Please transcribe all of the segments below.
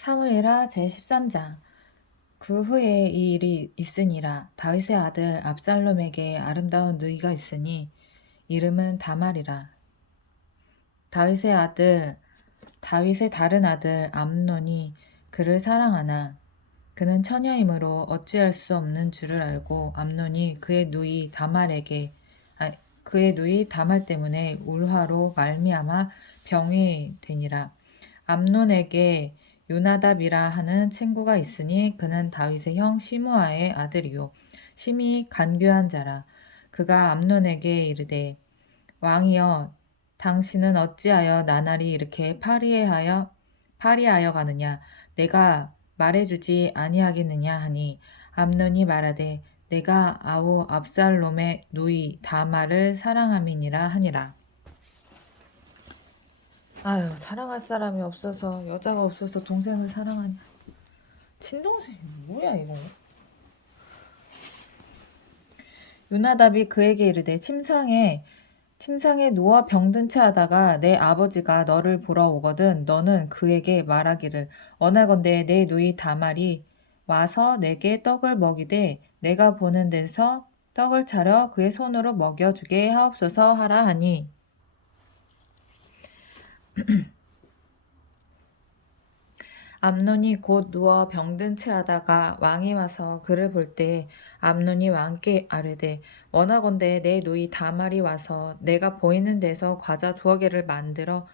사무엘하 제13장. 그 후에 이 일이 있으니라. 다윗의 아들 압살롬에게 아름다운 누이가 있으니 이름은 다말이라. 다윗의 다른 아들 암논이 그를 사랑하나 그는 처녀이므로 어찌할 수 없는 줄을 알고 암논이 그의 누이 다말 때문에 울화로 말미암아 병이 되니라. 암논에게 요나답이라 하는 친구가 있으니 그는 다윗의 형 시므아의 아들이요 심히 간교한 자라. 그가 암논에게 이르되 왕이여, 당신은 어찌하여 나날이 이렇게 파리하여 가느냐? 내가 말해주지 아니하겠느냐 하니 암논이 말하되 내가 아우 압살롬의 누이 다말을 사랑함이니라 하니라. 아유, 사랑할 사람이 없어서, 여자가 없어서 동생을 사랑하냐. 친동생이 뭐야 이거. 요나답이 그에게 이르되 침상에 누워 병든 채 하다가 내 아버지가 너를 보러 오거든 너는 그에게 말하기를 원하건대 내 누이 다말이 와서 내게 떡을 먹이되 내가 보는 데서 떡을 차려 그의 손으로 먹여주게 하옵소서 하라 하니 암논이 곧 누워 병든 채 하다가 왕이 와서 그를 볼 때 암논이 왕께 아뢰되 원하건대 내 누이 다말이 와서 내가 보이는 데서 과자 2개를 만들어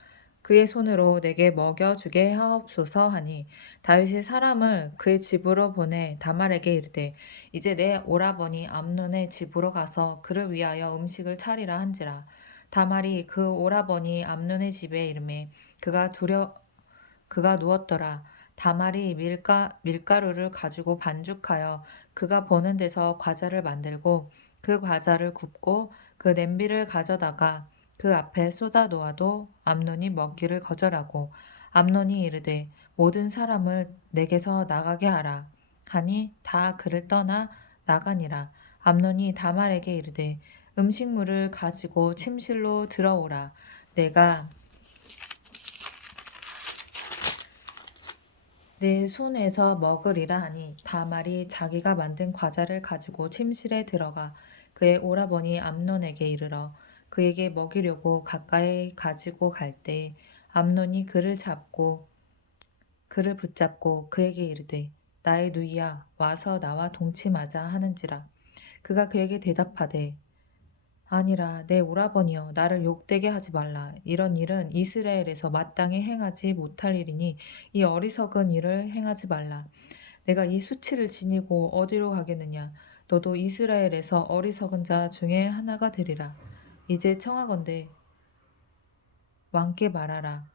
그의 손으로 내게 먹여주게 하옵소서 하니 다윗이 사람을 그의 집으로 보내 다말에게 이르되 이제 내 오라버니 암논의 집으로 가서 그를 위하여 음식을 차리라 한지라. 다말이 그 오라버니 암논의 집에 이르매 그가 누웠더라. 다말이 밀가루를 가지고 반죽하여 그가 보는 데서 과자를 만들고 그 과자를 굽고 그 냄비를 가져다가 그 앞에 쏟아 놓아도 암논이 먹기를 거절하고 암논이 이르되 모든 사람을 내게서 나가게 하라 하니 다 그를 떠나 나가니라. 암논이 다말에게 이르되 음식물을 가지고 침실로 들어오라. 내가 내 손에서 먹으리라 하니 다말이 자기가 만든 과자를 가지고 침실에 들어가 그의 오라버니 암논에게 이르러 그에게 먹이려고 가까이 가지고 갈 때 암논이 그를 붙잡고 그에게 이르되 나의 누이야 와서 나와 동침하자 하는지라. 그가 그에게 대답하되 아니라 내 오라버니여 나를 욕되게 하지 말라. 이런 일은 이스라엘에서 마땅히 행하지 못할 일이니 이 어리석은 일을 행하지 말라. 내가 이 수치를 지니고 어디로 가겠느냐. 너도 이스라엘에서 어리석은 자 중에 하나가 되리라. 이제 청하건대 왕께 말하라.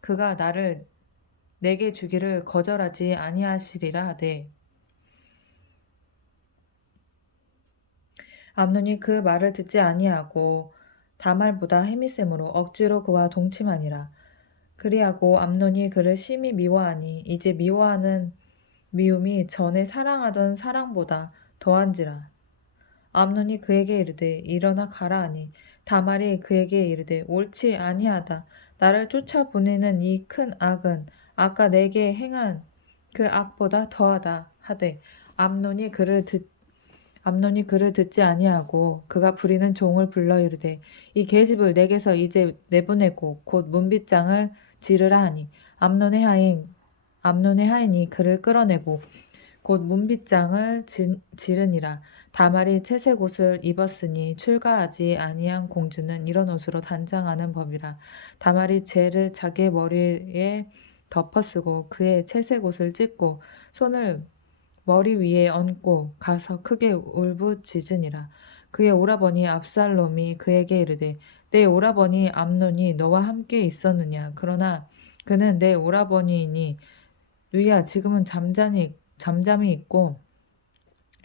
그가 나를 내게 주기를 거절하지 아니하시리라 하되 암논이 그 말을 듣지 아니하고 다말보다 햄이셈으로 억지로 그와 동침하니라. 그리하고 암논이 그를 심히 미워하니 이제 미워하는 미움이 전에 사랑하던 사랑보다 더한지라. 암논이 그에게 이르되 일어나 가라 하니 다말이 그에게 이르되 옳지 아니하다. 나를 쫓아보내는 이 큰 악은 아까 내게 행한 그 악보다 더하다 하되 암논이 그를 듣지 아니하고 그가 부리는 종을 불러 이르되 이 계집을 내게서 이제 내보내고 곧 문빗장을 지르라 하니 암논의 하인이 그를 끌어내고 곧 문빗장을 지르니라. 다말이 채색 옷을 입었으니 출가하지 아니한 공주는 이런 옷으로 단장하는 법이라. 다말이 재를 자기의 머리에 덮어쓰고 그의 채색 옷을 찢고 손을 머리 위에 얹고 가서 크게 울부짖으니라. 그의 오라버니 압살롬이 그에게 이르되 내 오라버니 암논이 너와 함께 있었느냐. 그러나 그는 내 오라버니이니 누이야 지금은 잠잠히 있고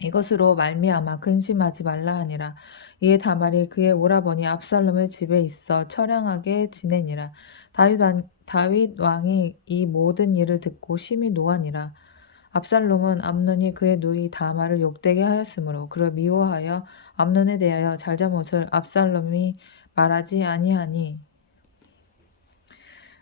이것으로 말미암아 근심하지 말라 하니라. 이에 다말이 그의 오라버니 압살롬의 집에 있어 처량하게 지내니라. 다윗 왕이 이 모든 일을 듣고 심히 노하니라. 압살롬은 암논이 그의 누이 다말을 욕되게 하였으므로 그를 미워하여 암논에 대하여 잘잘못을 압살롬이 말하지 아니하니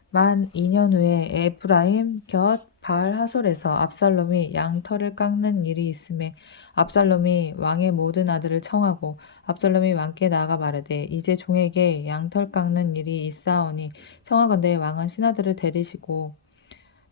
만 2년 후에 에프라임 곁 바알 하솔에서 압살롬이 양털을 깎는 일이 있음에 압살롬이 왕의 모든 아들을 청하고 압살롬이 왕께 나아가 말하되 이제 종에게 양털 깎는 일이 있사오니 청하건대 왕은 신하들을 데리시고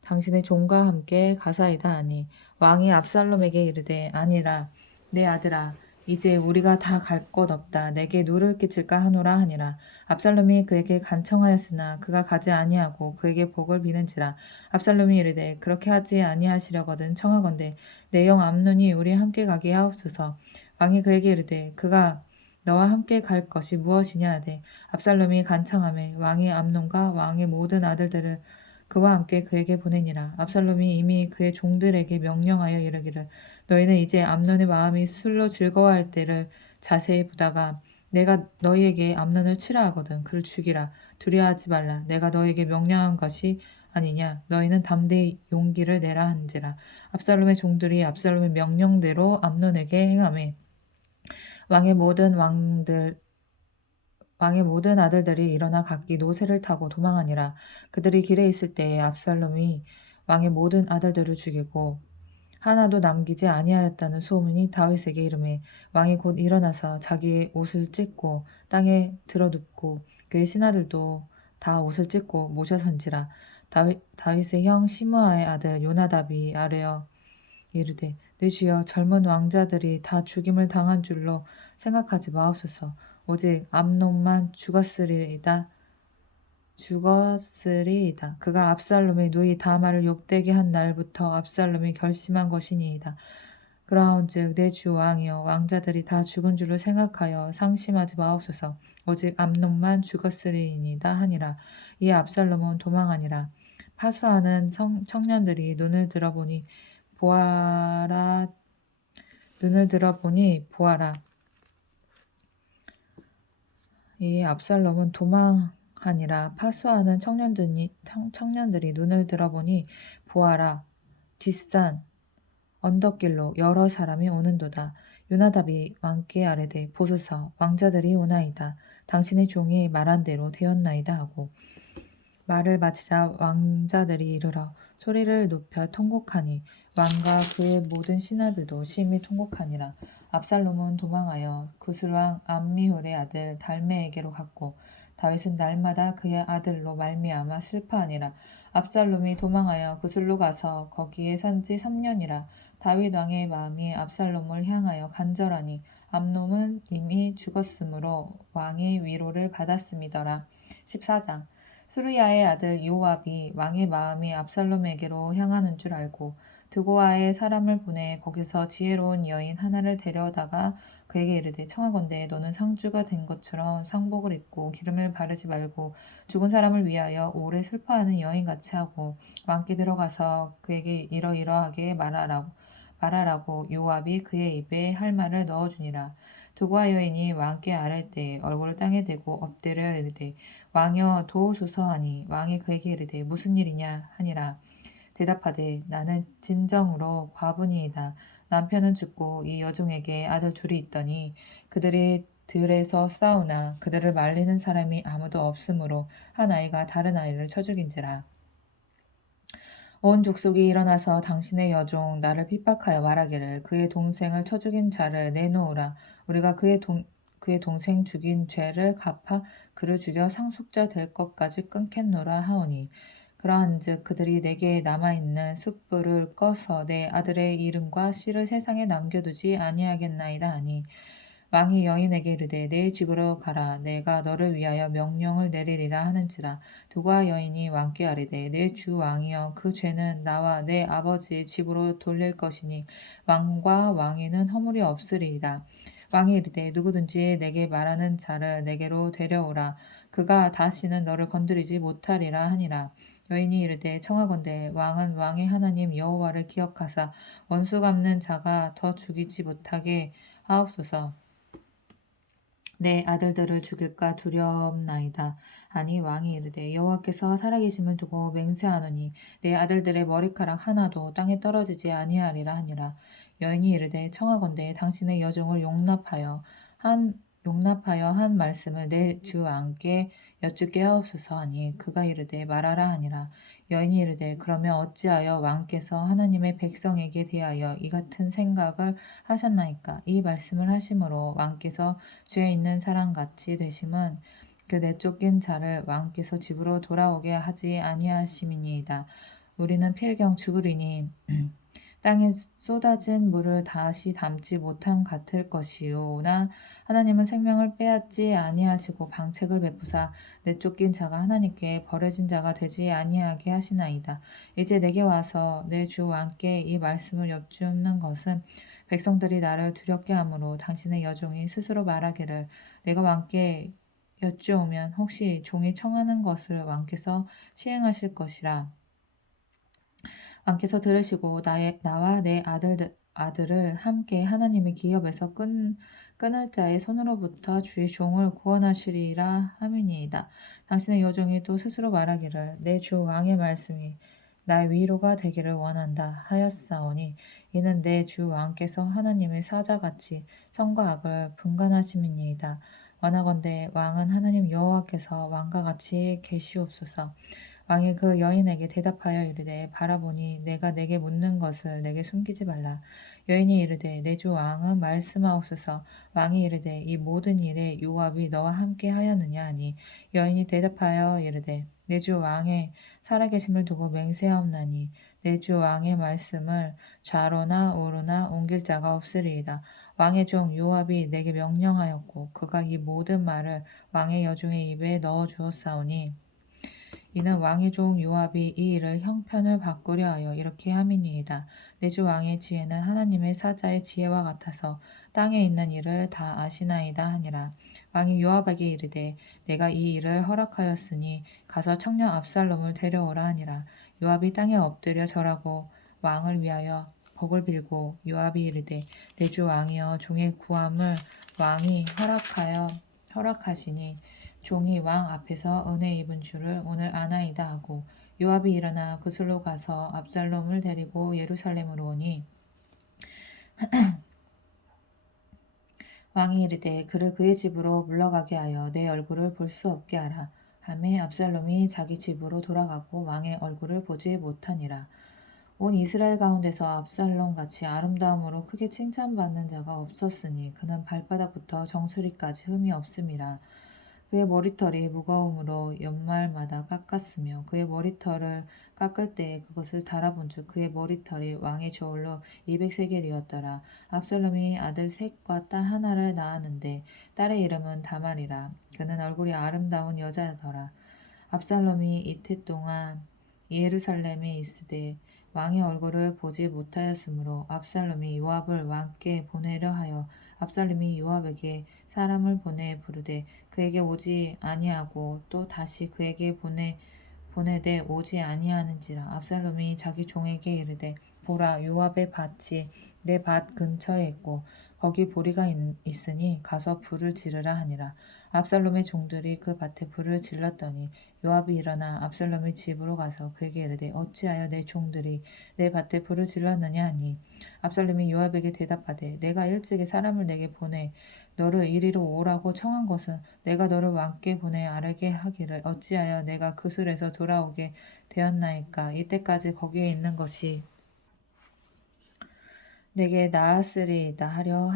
당신의 종과 함께 가사이다 하니 왕이 압살롬에게 이르되 아니라 내 아들아 이제 우리가 다 갈 곳 없다 내게 누를 끼칠까 하노라 하니라. 압살롬이 그에게 간청하였으나 그가 가지 아니하고 그에게 복을 비는지라. 압살롬이 이르되 그렇게 하지 아니하시려거든 청하건대 내 영 암논이 우리 함께 가게 하옵소서. 왕이 그에게 이르되 그가 너와 함께 갈 것이 무엇이냐 하되 압살롬이 간청하매 왕이 암논과 왕의 모든 아들들을 그와 함께 그에게 보내니라. 압살롬이 이미 그의 종들에게 명령하여 이르기를 너희는 이제 암논의 마음이 술로 즐거워할 때를 자세히 보다가 내가 너희에게 암논을 치라 하거든 그를 죽이라. 두려워하지 말라. 내가 너희에게 명령한 것이 아니냐. 너희는 담대히 용기를 내라 한지라. 압살롬의 종들이 압살롬의 명령대로 암논에게 행하매 왕의 모든 아들들이 일어나 각기 노새를 타고 도망하니라. 그들이 길에 있을 때에 압살롬이 왕의 모든 아들들을 죽이고 하나도 남기지 아니하였다는 소문이 다윗에게 이르매 왕이 곧 일어나서 자기의 옷을 찢고 땅에 들어눕고 그의 신하들도 다 옷을 찢고 모셔선지라. 다윗의 형 시므아의 아들 요나답이 아뢰어 이르되 내 주여 젊은 왕자들이 다 죽임을 당한 줄로 생각하지 마옵소서. 오직 암논만 죽었으리이다. 그가 압살롬의 누이 다말을 욕되게 한 날부터 압살롬이 결심한 것이니이다. 그러한즉 내 주 왕이여 왕자들이 다 죽은 줄로 생각하여 상심하지 마옵소서. 오직 암논만 죽었으리이다 하니라. 이에 압살롬은 도망하니라. 파수하는 청년들이 눈을 들어보니 보아라. 이에 압살롬은 도망하니라. 파수하는 청년들이 눈을 들어보니 보아라. 뒷산 언덕길로 여러 사람이 오는도다. 요나답이 왕께 아뢰되 보소서 왕자들이 오나이다. 당신의 종이 말한 대로 되었나이다 하고 말을 마치자 왕자들이 이르러 소리를 높여 통곡하니 왕과 그의 모든 신하들도 심히 통곡하니라. 압살롬은 도망하여 구슬왕 암미훌의 아들 달메에게로 갔고 다윗은 날마다 그의 아들로 말미암아 슬퍼하니라. 압살롬이 도망하여 구슬로 가서 거기에 산 지 3년이라. 다윗 왕의 마음이 압살롬을 향하여 간절하니 암논은 이미 죽었으므로 왕의 위로를 받았음이더라. 14장 수르야의 아들 요압이 왕의 마음이 압살롬에게로 향하는 줄 알고 드고아에 사람을 보내 거기서 지혜로운 여인 하나를 데려다가 그에게 이르되 청하건대 너는 상주가 된 것처럼 상복을 입고 기름을 바르지 말고 죽은 사람을 위하여 오래 슬퍼하는 여인같이 하고 왕께 들어가서 그에게 이러이러하게 말하라고 요압이 그의 입에 할 말을 넣어주니라. 두고아 여인이 왕께 아랠 때 얼굴을 땅에 대고 엎드려 이르되 왕여 도우소서 하니 왕이 그에게 이르되 무슨 일이냐 하니라. 대답하되 나는 진정으로 과부니이다. 남편은 죽고 이 여종에게 아들 둘이 있더니 그들이 들에서 싸우나 그들을 말리는 사람이 아무도 없으므로 한 아이가 다른 아이를 쳐 죽인지라. 온 족속이 일어나서 당신의 여종 나를 핍박하여 말하기를 그의 동생을 쳐 죽인 자를 내놓으라. 우리가 그의 동생 죽인 죄를 갚아 그를 죽여 상속자 될 것까지 끊겠노라 하오니 그러한즉 그들이 내게 남아있는 숯불을 꺼서 내 아들의 이름과 씨를 세상에 남겨두지 아니하겠나이다 하니 왕이 여인에게 이르되 내 집으로 가라. 내가 너를 위하여 명령을 내리리라 하는지라. 두고아 여인이 왕께 아뢰되 내 주 왕이여 그 죄는 나와 내 아버지의 집으로 돌릴 것이니 왕과 왕에는 허물이 없으리이다. 왕이 이르되 누구든지 내게 말하는 자를 내게로 데려오라. 그가 다시는 너를 건드리지 못하리라 하니라. 여인이 이르되 청하건대 왕은 왕의 하나님 여호와를 기억하사 원수 갚는 자가 더 죽이지 못하게 하옵소서. 내 아들들을 죽일까 두렵나이다. 아니 왕이 이르되 여호와께서 살아계심을 두고 맹세하노니 내 아들들의 머리카락 하나도 땅에 떨어지지 아니하리라 하니라. 여인이 이르되 청하건대 당신의 여종을 용납하여 한 말씀을 내 주 왕께 여쭙게 하옵소서 하니 그가 이르되 말하라 하니라. 여인이 이르되 그러면 어찌하여 왕께서 하나님의 백성에게 대하여 이 같은 생각을 하셨나이까? 이 말씀을 하심으로 왕께서 죄 있는 사람같이 되심은 그 내쫓긴 자를 왕께서 집으로 돌아오게 하지 아니하심이니이다. 우리는 필경 죽으리니 땅에 쏟아진 물을 다시 담지 못함 같을 것이오나 하나님은 생명을 빼앗지 아니하시고 방책을 베푸사 내쫓긴 자가 하나님께 버려진 자가 되지 아니하게 하시나이다. 이제 내게 와서 내 주 왕께 이 말씀을 여쭙는 것은 백성들이 나를 두렵게 하므로 당신의 여종이 스스로 말하기를 내가 왕께 여쭈오면 혹시 종이 청하는 것을 왕께서 시행하실 것이라. 왕께서 들으시고 나와 내 아들을 함께 하나님의 기업에서 끊을 자의 손으로부터 주의 종을 구원하시리라 함이니이다. 당신의 여종이 또 스스로 말하기를 내 주 왕의 말씀이 나의 위로가 되기를 원한다 하였사오니 이는 내 주 왕께서 하나님의 사자같이 선과 악을 분간하심이니이다. 원하건대 왕은 하나님 여호와께서 왕과 같이 계시옵소서. 왕이 그 여인에게 대답하여 이르되 바라보니 내가 내게 묻는 것을 내게 숨기지 말라. 여인이 이르되 내 주 왕은 말씀하옵소서. 왕이 이르되 이 모든 일에 요압이 너와 함께 하였느냐 하니 여인이 대답하여 이르되 내 주 왕의 살아계심을 두고 맹세하옵나니 내 주 왕의 말씀을 좌로나 우로나 옮길 자가 없으리이다. 왕의 종 요압이 내게 명령하였고 그가 이 모든 말을 왕의 여종의 입에 넣어 주었사오니 이는 왕의 종 요압이 이 일을 형편을 바꾸려 하여 이렇게 함이니이다. 내 주 왕의 지혜는 하나님의 사자의 지혜와 같아서 땅에 있는 일을 다 아시나이다 하니라. 왕이 요압에게 이르되 내가 이 일을 허락하였으니 가서 청년 압살롬을 데려오라 하니라. 요압이 땅에 엎드려 절하고 왕을 위하여 복을 빌고 요압이 이르되 내 주 왕이여 종의 구함을 왕이 허락하시니 종이 왕 앞에서 은혜 입은 줄을 오늘 아나이다 하고 요압이 일어나 구슬로 가서 압살롬을 데리고 예루살렘으로 오니 왕이 이르되 그를 그의 집으로 물러가게 하여 내 얼굴을 볼 수 없게 하라. 하매 압살롬이 자기 집으로 돌아가고 왕의 얼굴을 보지 못하니라. 온 이스라엘 가운데서 압살롬 같이 아름다움으로 크게 칭찬받는 자가 없었으니 그는 발바닥부터 정수리까지 흠이 없음이라. 그의 머리털이 무거움으로 연말마다 깎았으며 그의 머리털을 깎을 때에 그것을 달아본즉 그의 머리털이 왕의 저울로 200세겔이었더라. 압살롬이 아들 셋과 딸 하나를 낳았는데 딸의 이름은 다말이라. 그는 얼굴이 아름다운 여자더라. 압살롬이 이태 동안 예루살렘에 있으되 왕의 얼굴을 보지 못하였으므로 압살롬이 요압을 왕께 보내려 하여 압살롬이 요압에게 사람을 보내 부르되 그에게 오지 아니하고 또 다시 그에게 보내되 오지 아니하는지라. 압살롬이 자기 종에게 이르되 보라 요압의 밭이 내 밭 근처에 있고 거기 보리가 있으니 가서 불을 지르라 하니라. 압살롬의 종들이 그 밭에 불을 질렀더니 요압이 일어나 압살롬의 집으로 가서 그에게 이르되 어찌하여 내 종들이 내 밭에 불을 질렀느냐 하니 압살롬이 요압에게 대답하되 내가 일찍이 사람을 내게 보내 너를 이리로 오라고 청한 것은 내가 너를 왕께 보내 아뢰게 하기를 어찌하여 내가 그술에서 돌아오게 되었나이까. 이때까지 거기에 있는 것이 내게 나았으리이다 하려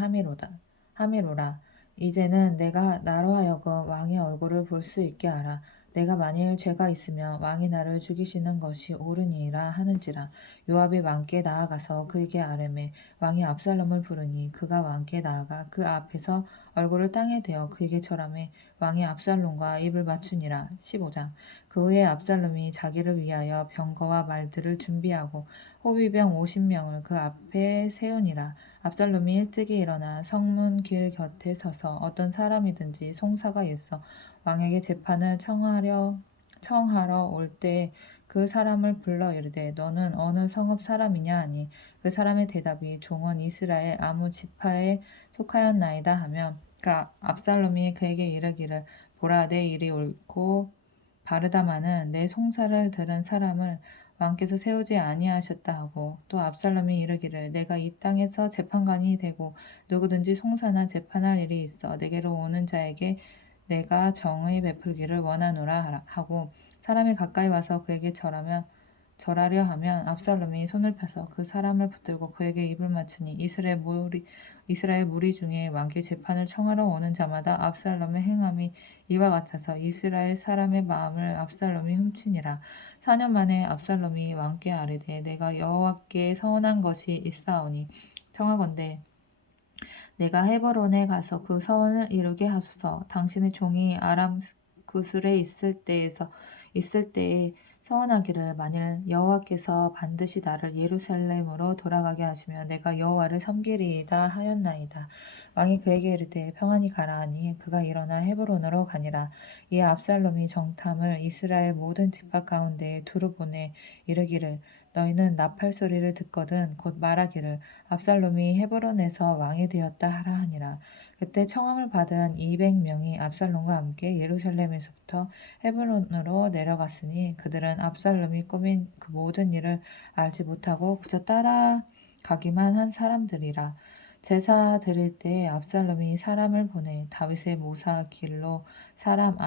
함이로라. 이제는 내가 나로 하여금 왕의 얼굴을 볼 수 있게 하라. 내가 만일 죄가 있으면 왕이 나를 죽이시는 것이 옳으니라 하는지라. 요압이 왕께 나아가서 그에게 아뢰매 왕이 압살롬을 부르니 그가 왕께 나아가 그 앞에서 얼굴을 땅에 대어 그에게 절하매 왕이 압살롬과 입을 맞추니라. 15장. 그 후에 압살롬이 자기를 위하여 병거와 말들을 준비하고 호위병 50명을 그 앞에 세우니라. 압살롬이 일찍이 일어나 성문 길 곁에 서서 어떤 사람이든지 송사가 있어 왕에게 재판을 청하러 올 때 그 사람을 불러 이르되 너는 어느 성읍 사람이냐 하니 그 사람의 대답이 종은 이스라엘 아무 지파에 속하였나이다 하면 그 압살롬이 그에게 이르기를 보라 내 일이 옳고 바르다마는 내 송사를 들은 사람을 왕께서 세우지 아니하셨다 하고 또 압살롬이 이르기를 내가 이 땅에서 재판관이 되고 누구든지 송사나 재판할 일이 있어 내게로 오는 자에게 내가 정의 베풀기를 원하노라 하고 사람이 가까이 와서 그에게 절하려 하면 압살롬이 손을 펴서 그 사람을 붙들고 그에게 입을 맞추니 이스라엘 무리 중에 왕께 재판을 청하러 오는 자마다 압살롬의 행함이 이와 같아서 이스라엘 사람의 마음을 압살롬이 훔치니라. 4년 만에 압살롬이 왕께 아뢰되 내가 여호와께 서원한 것이 있사오니 청하건대 내가 헤브론에 가서 그 서원을 이루게 하소서. 당신의 종이 아람 구술에 있을 때에 서원하기를 만일 여호와께서 반드시 나를 예루살렘으로 돌아가게 하시면 내가 여호와를 섬기리이다 하였나이다. 왕이 그에게 이르되 평안히 가라 하니 그가 일어나 헤브론으로 가니라. 이에 압살롬이 정탐을 이스라엘 모든 지파 가운데에 두루 보내 이르기를 너희는 나팔 소리를 듣거든 곧 말하기를 압살롬이 헤브론에서 왕이 되었다 하라 하니라. 그때 청함을 받은 200명이 압살롬과 함께 예루살렘에서부터 헤브론으로 내려갔으니 그들은 압살롬이 꾸민 그 모든 일을 알지 못하고 그저 따라가기만 한 사람들이라. 제사 드릴 때 압살롬이 사람을 보내 다윗의 모사 길로 사람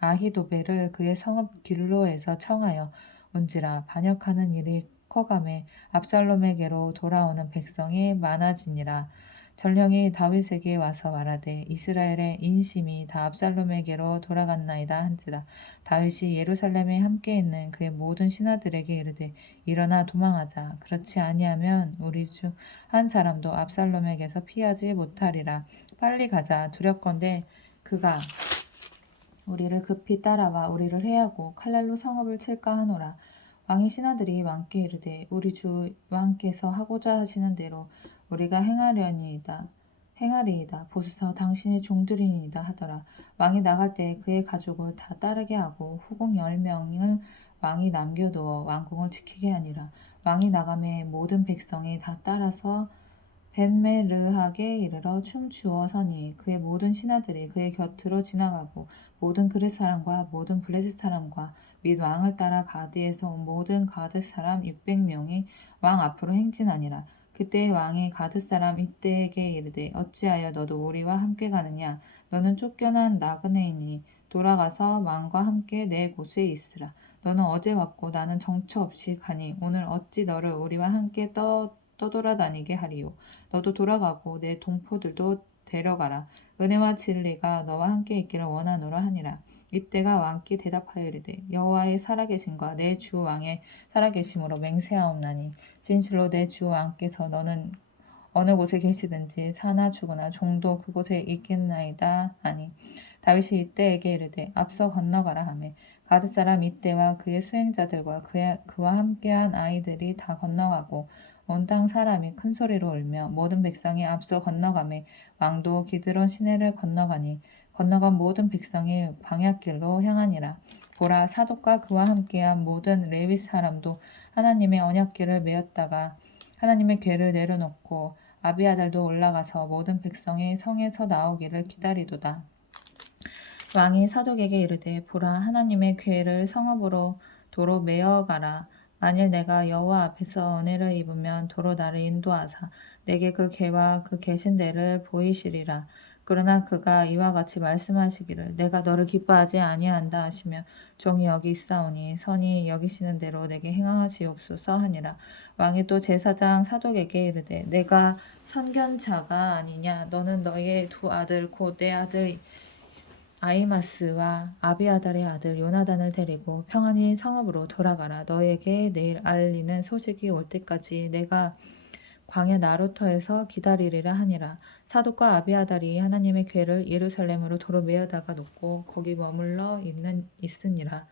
아히도벨을 그의 성읍 길로에서 청하여 온지라. 반역하는 일이 커가매 압살롬에게로 돌아오는 백성이 많아지니라. 전령이 다윗에게 와서 말하되 이스라엘의 인심이 다 압살롬에게로 돌아갔나이다 한지라. 다윗이 예루살렘에 함께 있는 그의 모든 신하들에게 이르되 일어나 도망하자. 그렇지 아니하면 우리 중 한 사람도 압살롬에게서 피하지 못하리라. 빨리 가자. 두렵건대 그가 우리를 급히 따라와 우리를 해하고 칼날로 성읍을 칠까 하노라. 왕의 신하들이 왕께 이르되 우리 주 왕께서 하고자 하시는 대로 우리가 행하리이다. 보소서 당신의 종들이니이다 하더라. 왕이 나갈 때 그의 가족을 다 따르게 하고 후궁 10명을 왕이 남겨두어 왕궁을 지키게 하니라. 왕이 나감에 모든 백성이 다 따라서 벤메르하게 이르러 춤추어 서니 그의 모든 신하들이 그의 곁으로 지나가고 모든 그렛 사람과 모든 블레셋 사람과 및 왕을 따라 가드에서 온 모든 가드 사람 600명이 왕 앞으로 행진하니라. 그때 왕이 가드 사람 이때에게 이르되 어찌하여 너도 우리와 함께 가느냐. 너는 쫓겨난 나그네이니 돌아가서 왕과 함께 내 곳에 있으라. 너는 어제 왔고 나는 정처 없이 가니 오늘 어찌 너를 우리와 함께 떠돌아다니게 하리요. 너도 돌아가고 내 동포들도 데려가라. 은혜와 진리가 너와 함께 있기를 원하노라 하니라. 이때가 왕께 대답하여 이르되 여호와의 살아계심과 내 주 왕의 살아계심으로 맹세하옵나니 진실로 내 주 왕께서 너는 어느 곳에 계시든지 사나 죽으나 종도 그곳에 있겠나이다 하니 다윗이 이때에게 이르되 앞서 건너가라 하며 가드 사람 이때와 그의 수행자들과 그와 함께한 아이들이 다 건너가고 온 땅 사람이 큰 소리로 울며 모든 백성이 앞서 건너가매 왕도 기드론 시내를 건너간 모든 백성이 광야길로 향하니라. 보라 사독과 그와 함께한 모든 레위 사람도 하나님의 언약궤를 메었다가 하나님의 궤를 내려놓고 아비아달도 올라가서 모든 백성이 성에서 나오기를 기다리도다. 왕이 사독에게 이르되 보라 하나님의 궤를 성읍으로 도로 메어 가라. 만일 내가 여호와 앞에서 은혜를 입으면 도로 나를 인도하사 내게 그 궤와 그 계신 데를 보이시리라. 그러나 그가 이와 같이 말씀하시기를 내가 너를 기뻐하지 아니한다 하시며 종이 여기 있사오니 선이 여기시는 대로 내게 행하시옵소서 하니라. 왕이 또 제사장 사독에게 이르되 내가 선견자가 아니냐. 너는 너의 두 아들 곧 내 아들 아히마스와 아비아달의 아들 요나단을 데리고 평안히 성읍으로 돌아가라. 너에게 내일 알리는 소식이 올 때까지 내가 광야 나루터에서 기다리리라 하니라. 사독과 아비아달이 하나님의 궤를 예루살렘으로 도로 메어다가 놓고 거기 머물러 있으니라.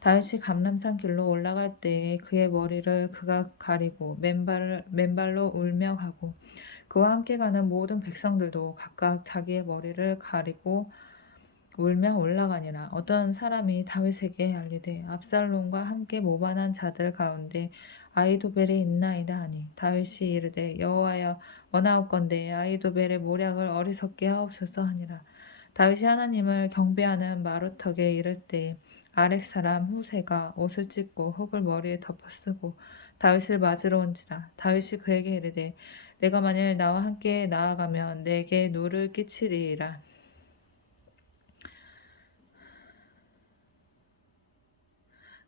다윗이 감람산 길로 올라갈 때에 그의 머리를 그가 가리고 맨발로 울며 가고 그와 함께 가는 모든 백성들도 각각 자기의 머리를 가리고 울며 올라가니라. 어떤 사람이 다윗에게 알리되 압살롬과 함께 모반한 자들 가운데 아히도벨이 있나이다 하니 다윗이 이르되 여호와여 원하옵건대 아히도벨의 모략을 어리석게 하옵소서 하니라. 다윗이 하나님을 경배하는 마루턱에 이를 때 아렉 사람 후세가 옷을 찢고 흙을 머리에 덮어쓰고 다윗을 맞으러 온지라. 다윗이 그에게 이르되 내가 만일 나와 함께 나아가면 내게 누를 끼치리이다.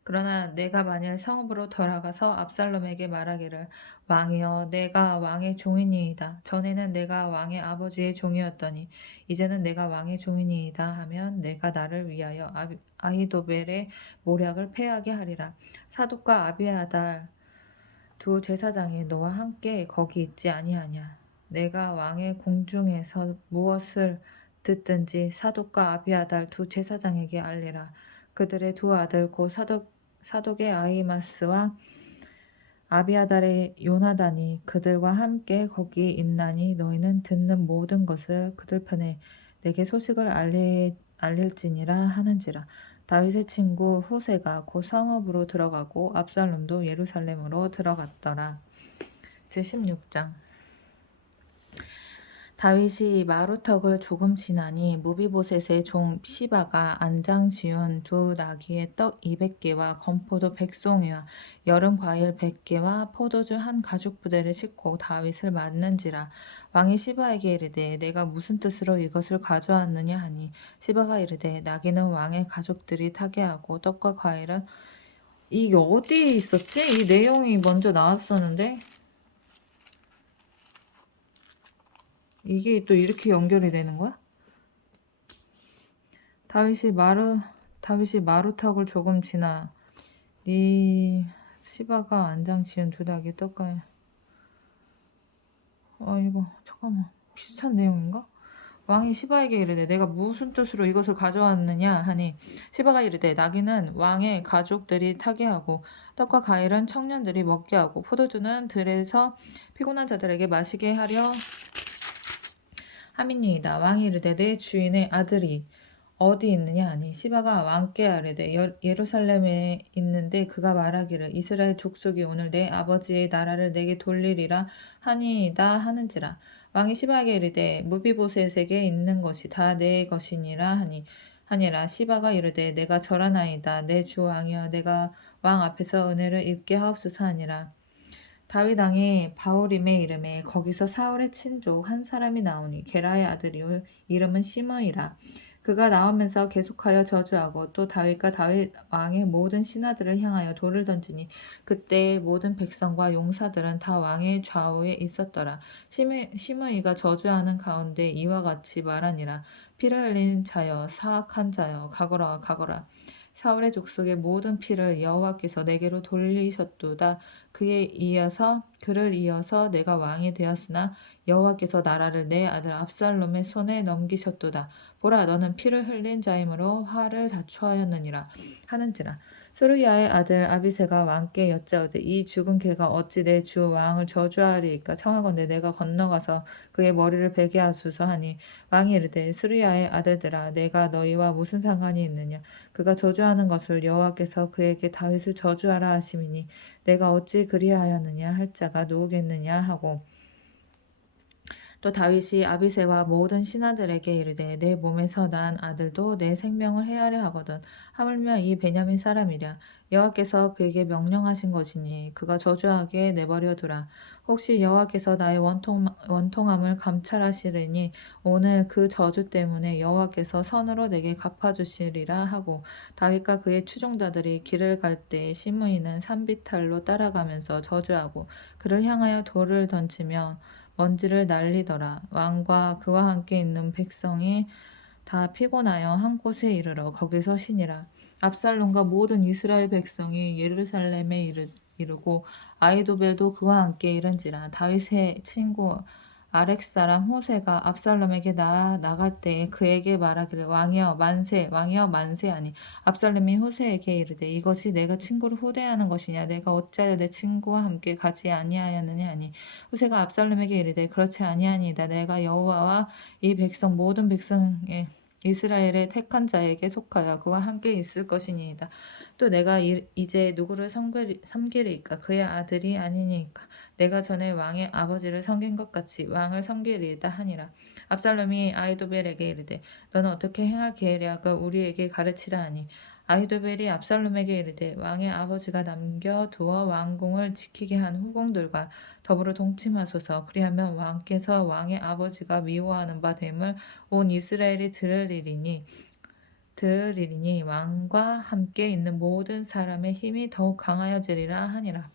그러나 내가 만일 성읍으로 돌아가서 압살롬에게 말하기를 왕이여 내가 왕의 종이니이다. 전에는 내가 왕의 아버지의 종이었더니 이제는 내가 왕의 종이니이다 하면 내가 나를 위하여 아히도벨의 모략을 패하게 하리라. 사독과 아비아달 두 제사장이 너와 함께 거기 있지 아니하냐. 내가 왕의 궁중에서 무엇을 듣든지 사독과 아비아달 두 제사장에게 알리라. 그들의 두 아들 곧 사독의 아히마스와 아비아달의 요나단이 그들과 함께 거기 있나니 너희는 듣는 모든 것을 그들 편에 내게 소식을 알릴지니라 하는지라. 다윗의 친구 후세가 곧 성읍으로 들어가고 압살롬도 예루살렘으로 들어갔더라. 제16장. 다윗이 마루턱을 조금 지나니 무비보셋의 종 시바가 안장 지은 두 나귀의 떡 200개와 건포도 100송이와 여름 과일 100개와 포도주 한 가죽 부대를 싣고 다윗을 맞는지라. 왕이 시바에게 이르되 내가 무슨 뜻으로 이것을 가져왔느냐 하니 시바가 이르되 나귀는 왕의 가족들이 타게 하고 떡과 과일은 이게 어디에 있었지? 이 내용이 먼저 나왔었는데 이게 또 이렇게 연결이 되는 거야? 다윗이 마루턱을 조금 지나 네 시바가 안장 지은 두 닭이 떡가에 이거 잠깐만 비슷한 내용인가? 왕이 시바에게 이르되 내가 무슨 뜻으로 이것을 가져왔느냐 하니 시바가 이르되 나귀는 왕의 가족들이 타게 하고 떡과 과일은 청년들이 먹게 하고 포도주는 들에서 피곤한 자들에게 마시게 하려 함이니이다. 왕이 이르되 내 주인의 아들이 어디 있느냐 하니 시바가 왕께 아뢰되 예루살렘에 있는데 그가 말하기를 이스라엘 족속이 오늘 내 아버지의 나라를 내게 돌리리라 하니이다 하는지라. 왕이 시바에게 이르되 무비보셋에게 있는 것이 다 내 것이니라 하니라. 시바가 이르되 내가 절하나이다. 내 주 왕이여 내가 왕 앞에서 은혜를 입게 하옵소서 하니라. 다윗 왕이 바후림에 이름에 거기서 사울의 친족 한 사람이 나오니 게라의 아들이요 이름은 시므이라. 그가 나오면서 계속하여 저주하고 또 다윗과 다윗 왕의 모든 신하들을 향하여 돌을 던지니 그때 모든 백성과 용사들은 다 왕의 좌우에 있었더라. 시므이가 저주하는 가운데 이와 같이 말하니라. 피를 흘린 자여 사악한 자여 가거라 가거라. 사울의 족속의 모든 피를 여호와께서 내게로 돌리셨도다. 그를 이어서 내가 왕이 되었으나 여호와께서 나라를 내 아들 압살롬의 손에 넘기셨도다. 보라 너는 피를 흘린 자이므로 화를 자초하였느니라 하는지라. 스루야의 아들 아비새가 왕께 여짜오되 이 죽은 개가 어찌 내 주 왕을 저주하리이까 청하건대 내가 건너가서 그의 머리를 베게 하소서 하니 왕이 이르되 스루야의 아들들아 내가 너희와 무슨 상관이 있느냐. 그가 저주하는 것을 여호와께서 그에게 다윗을 저주하라 하심이니 내가 어찌 그리하였느냐 할 자가 누구겠느냐 하고 또 다윗이 아비새와 모든 신하들에게 이르되 내 몸에서 난 아들도 내 생명을 해하려 하거든 하물며 이 베냐민 사람이랴. 여호와께서 그에게 명령하신 것이니 그가 저주하게 내버려 두라. 혹시 여호와께서 나의 원통함을 감찰하시리니 오늘 그 저주 때문에 여호와께서 선으로 내게 갚아주시리라 하고 다윗과 그의 추종자들이 길을 갈 때 시므이는 산비탈로 따라가면서 저주하고 그를 향하여 돌을 던지며 먼지를 날리더라. 왕과 그와 함께 있는 백성이 다 피곤하여 한 곳에 이르러 거기서 쉬니라. 압살롬과 모든 이스라엘 백성이 예루살렘에 이르고 아히도벨도 그와 함께 이른지라. 다윗의 친구 아렉 사람 호세가 압살롬에게 나갈 때에 그에게 말하기를 왕이여 만세 왕이여 만세 하니 압살롬이 호세에게 이르되 이것이 내가 친구를 후대하는 것이냐 내가 어찌하여 내 친구와 함께 가지 아니하였느냐 하니 호세가 압살롬에게 이르되 그렇지 아니하니이다. 내가 여호와와 이 백성 모든 백성의 이스라엘의 택한 자에게 속하여 그와 함께 있을 것이니이다. 또 내가 이제 누구를 섬기리이까 그의 아들이 아니니까 내가 전에 왕의 아버지를 섬긴 것 같이 왕을 섬기리이다 하니라. 압살롬이 아히도벨에게 이르되 너는 어떻게 행할 계략을 우리에게 가르치라 하니 아히도벨이 압살롬에게 이르되 왕의 아버지가 남겨두어 왕궁을 지키게 한 후궁들과 더불어 동침하소서. 그리하면 왕께서 왕의 아버지가 미워하는 바 됨을 온 이스라엘이 들으리니 왕과 함께 있는 모든 사람의 힘이 더욱 강하여지리라 하니라.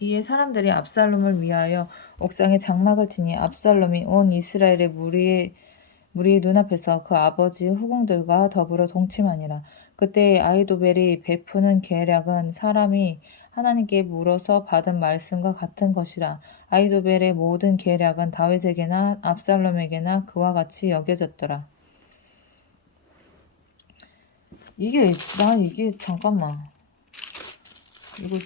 이에 사람들이 압살롬을 위하여 옥상에 장막을 치니 압살롬이 온 이스라엘의 무리의 눈앞에서 그 아버지 후궁들과 더불어 동침하니라. 그때 아히도벨이 베푸는 계략은 사람이 하나님께 물어서 받은 말씀과 같은 것이라. 아히도벨의 모든 계략은 다윗에게나 압살롬에게나 그와 같이 여겨졌더라. 이게 잠깐만. 이거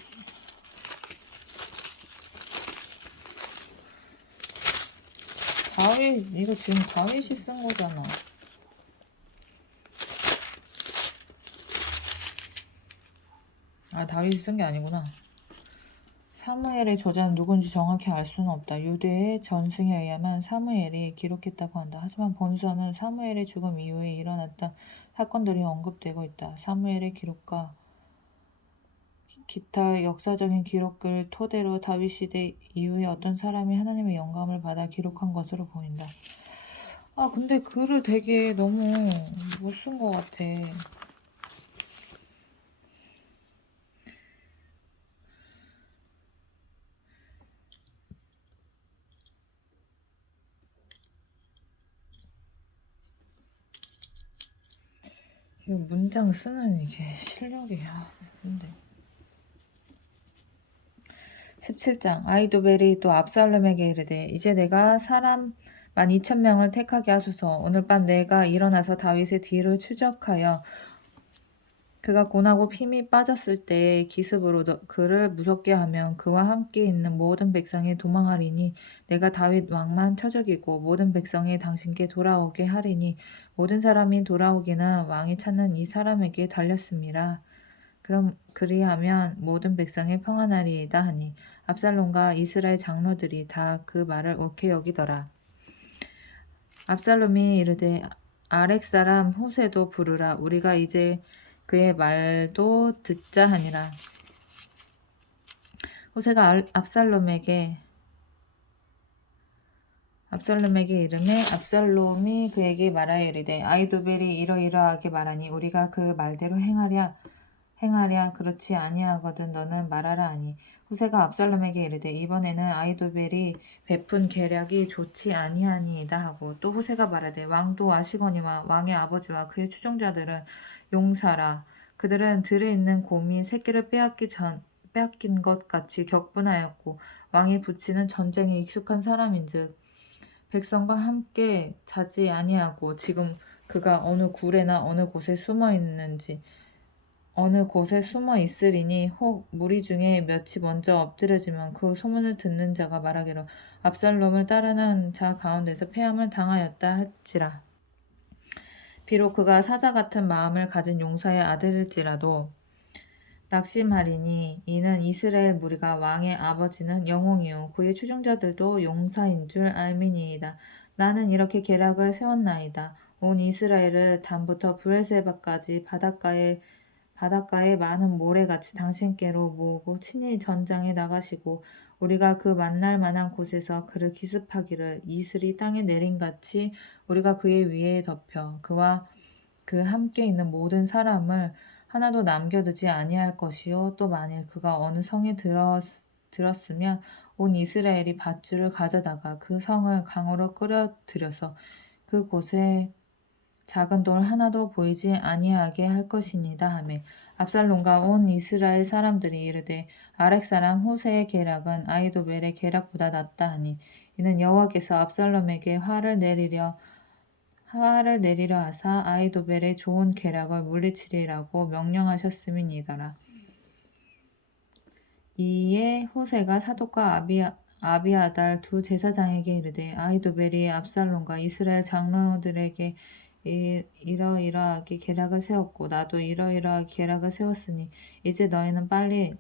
이거 지금 다윗이 쓴 거잖아. 다윗이 쓴 게 아니구나. 사무엘의 저자는 누군지 정확히 알 수는 없다. 유대의 전승에 의하면 사무엘이 기록했다고 한다. 하지만 본서는 사무엘의 죽음 이후에 일어났던 사건들이 언급되고 있다. 사무엘의 기록과 기타 역사적인 기록을 토대로 다윗 시대 이후에 어떤 사람이 하나님의 영감을 받아 기록한 것으로 보인다. 근데 글을 되게 너무 못 쓴 것 같아. 이 문장 쓰는 이게 실력이 근데 17장 아히도벨이 또 압살롬에게 이르되 이제 내가 사람 12,000명을 택하게 하소서. 오늘 밤 내가 일어나서 다윗의 뒤를 추적하여 그가 고나고 힘이 빠졌을 때 기습으로 그를 무섭게 하면 그와 함께 있는 모든 백성이 도망하리니 내가 다윗 왕만 처적이고 모든 백성이 당신께 돌아오게 하리니 모든 사람이 돌아오기는 왕이 찾는 이 사람에게 달렸습니다. 그럼 그리하면 모든 백성이 평안하리이다 하니 압살롬과 이스라엘 장로들이 다 그 말을 옳게 여기더라. 압살롬이 이르되 아렉 사람 후세도 부르라. 우리가 이제 그의 말도 듣자 하니라. 후세가 압살롬에게 이르매 압살롬이 그에게 말하여 이르되 아히도벨이 이러이러하게 말하니 우리가 그 말대로 행하랴 그렇지 아니하거든 너는 말하라 하니 후세가 압살롬에게 이르되 이번에는 아히도벨이 베푼 계략이 좋지 아니하니이다 하고 또 후세가 말하되 왕도 아시거니와 왕의 아버지와 그의 추종자들은 용사라. 그들은 들에 있는 곰이 새끼를 빼앗긴 것 같이 격분하였고 왕이 붙이는 전쟁에 익숙한 사람인즉 백성과 함께 자지 아니하고 지금 그가 어느 굴에나 어느 곳에 숨어 있으리니 혹 무리 중에 몇이 먼저 엎드려지면 그 소문을 듣는 자가 말하기로 압살롬을 따르는 자 가운데서 패함을 당하였다 할지라. 비록 그가 사자 같은 마음을 가진 용사의 아들일지라도 낙심하리니 이는 이스라엘 무리가 왕의 아버지는 영웅이요 그의 추종자들도 용사인 줄 알미니이다. 나는 이렇게 계략을 세웠나이다. 온 이스라엘을 단부터 브엘세바까지 바닷가에 많은 모래같이 당신께로 모으고 친히 전장에 나가시고 우리가 그 만날 만한 곳에서 그를 기습하기를 이슬이 땅에 내린같이 우리가 그의 위에 덮여 그와 그 함께 있는 모든 사람을 하나도 남겨두지 아니할 것이요 또 만일 그가 어느 성에 들었으면 온 이스라엘이 밧줄을 가져다가 그 성을 강으로 끌어들여서 그곳에 작은 돌 하나도 보이지 아니하게 할 것이니이다 하매 압살롬과 온 이스라엘 사람들이 이르되 아렉 사람 후세의 계략은 아히도벨의 계략보다 낫다 하니 이는 여호와께서 압살롬에게 화를 내리려 하사 아히도벨의 좋은 계략을 물리치리라고 명령하셨음이니이더라. 이에 후세가 사독과 아비아달 두 제사장에게 이르되 아히도벨이 압살롬과 이스라엘 장로들에게 이러이러하게 계략을 세웠고 나도 이러이러하게 계략을 세웠으니 이제 너희는 빨리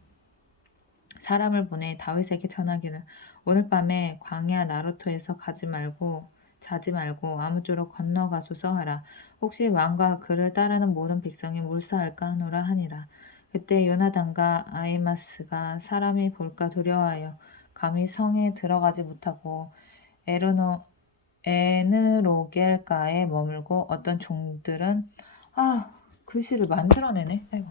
사람을 보내 다윗에게 전하기를 오늘 밤에 광야 나루토에서 자지 말고 아무쪼록 건너가소서 하라. 혹시 왕과 그를 따르는 모든 백성이 몰사할까 하노라 하니라. 그때 요나단과 아히마스가 사람이 볼까 두려워하여 감히 성에 들어가지 못하고 에느로겔가에 머물고 어떤 종들은 글씨를 만들어내네. 아이고.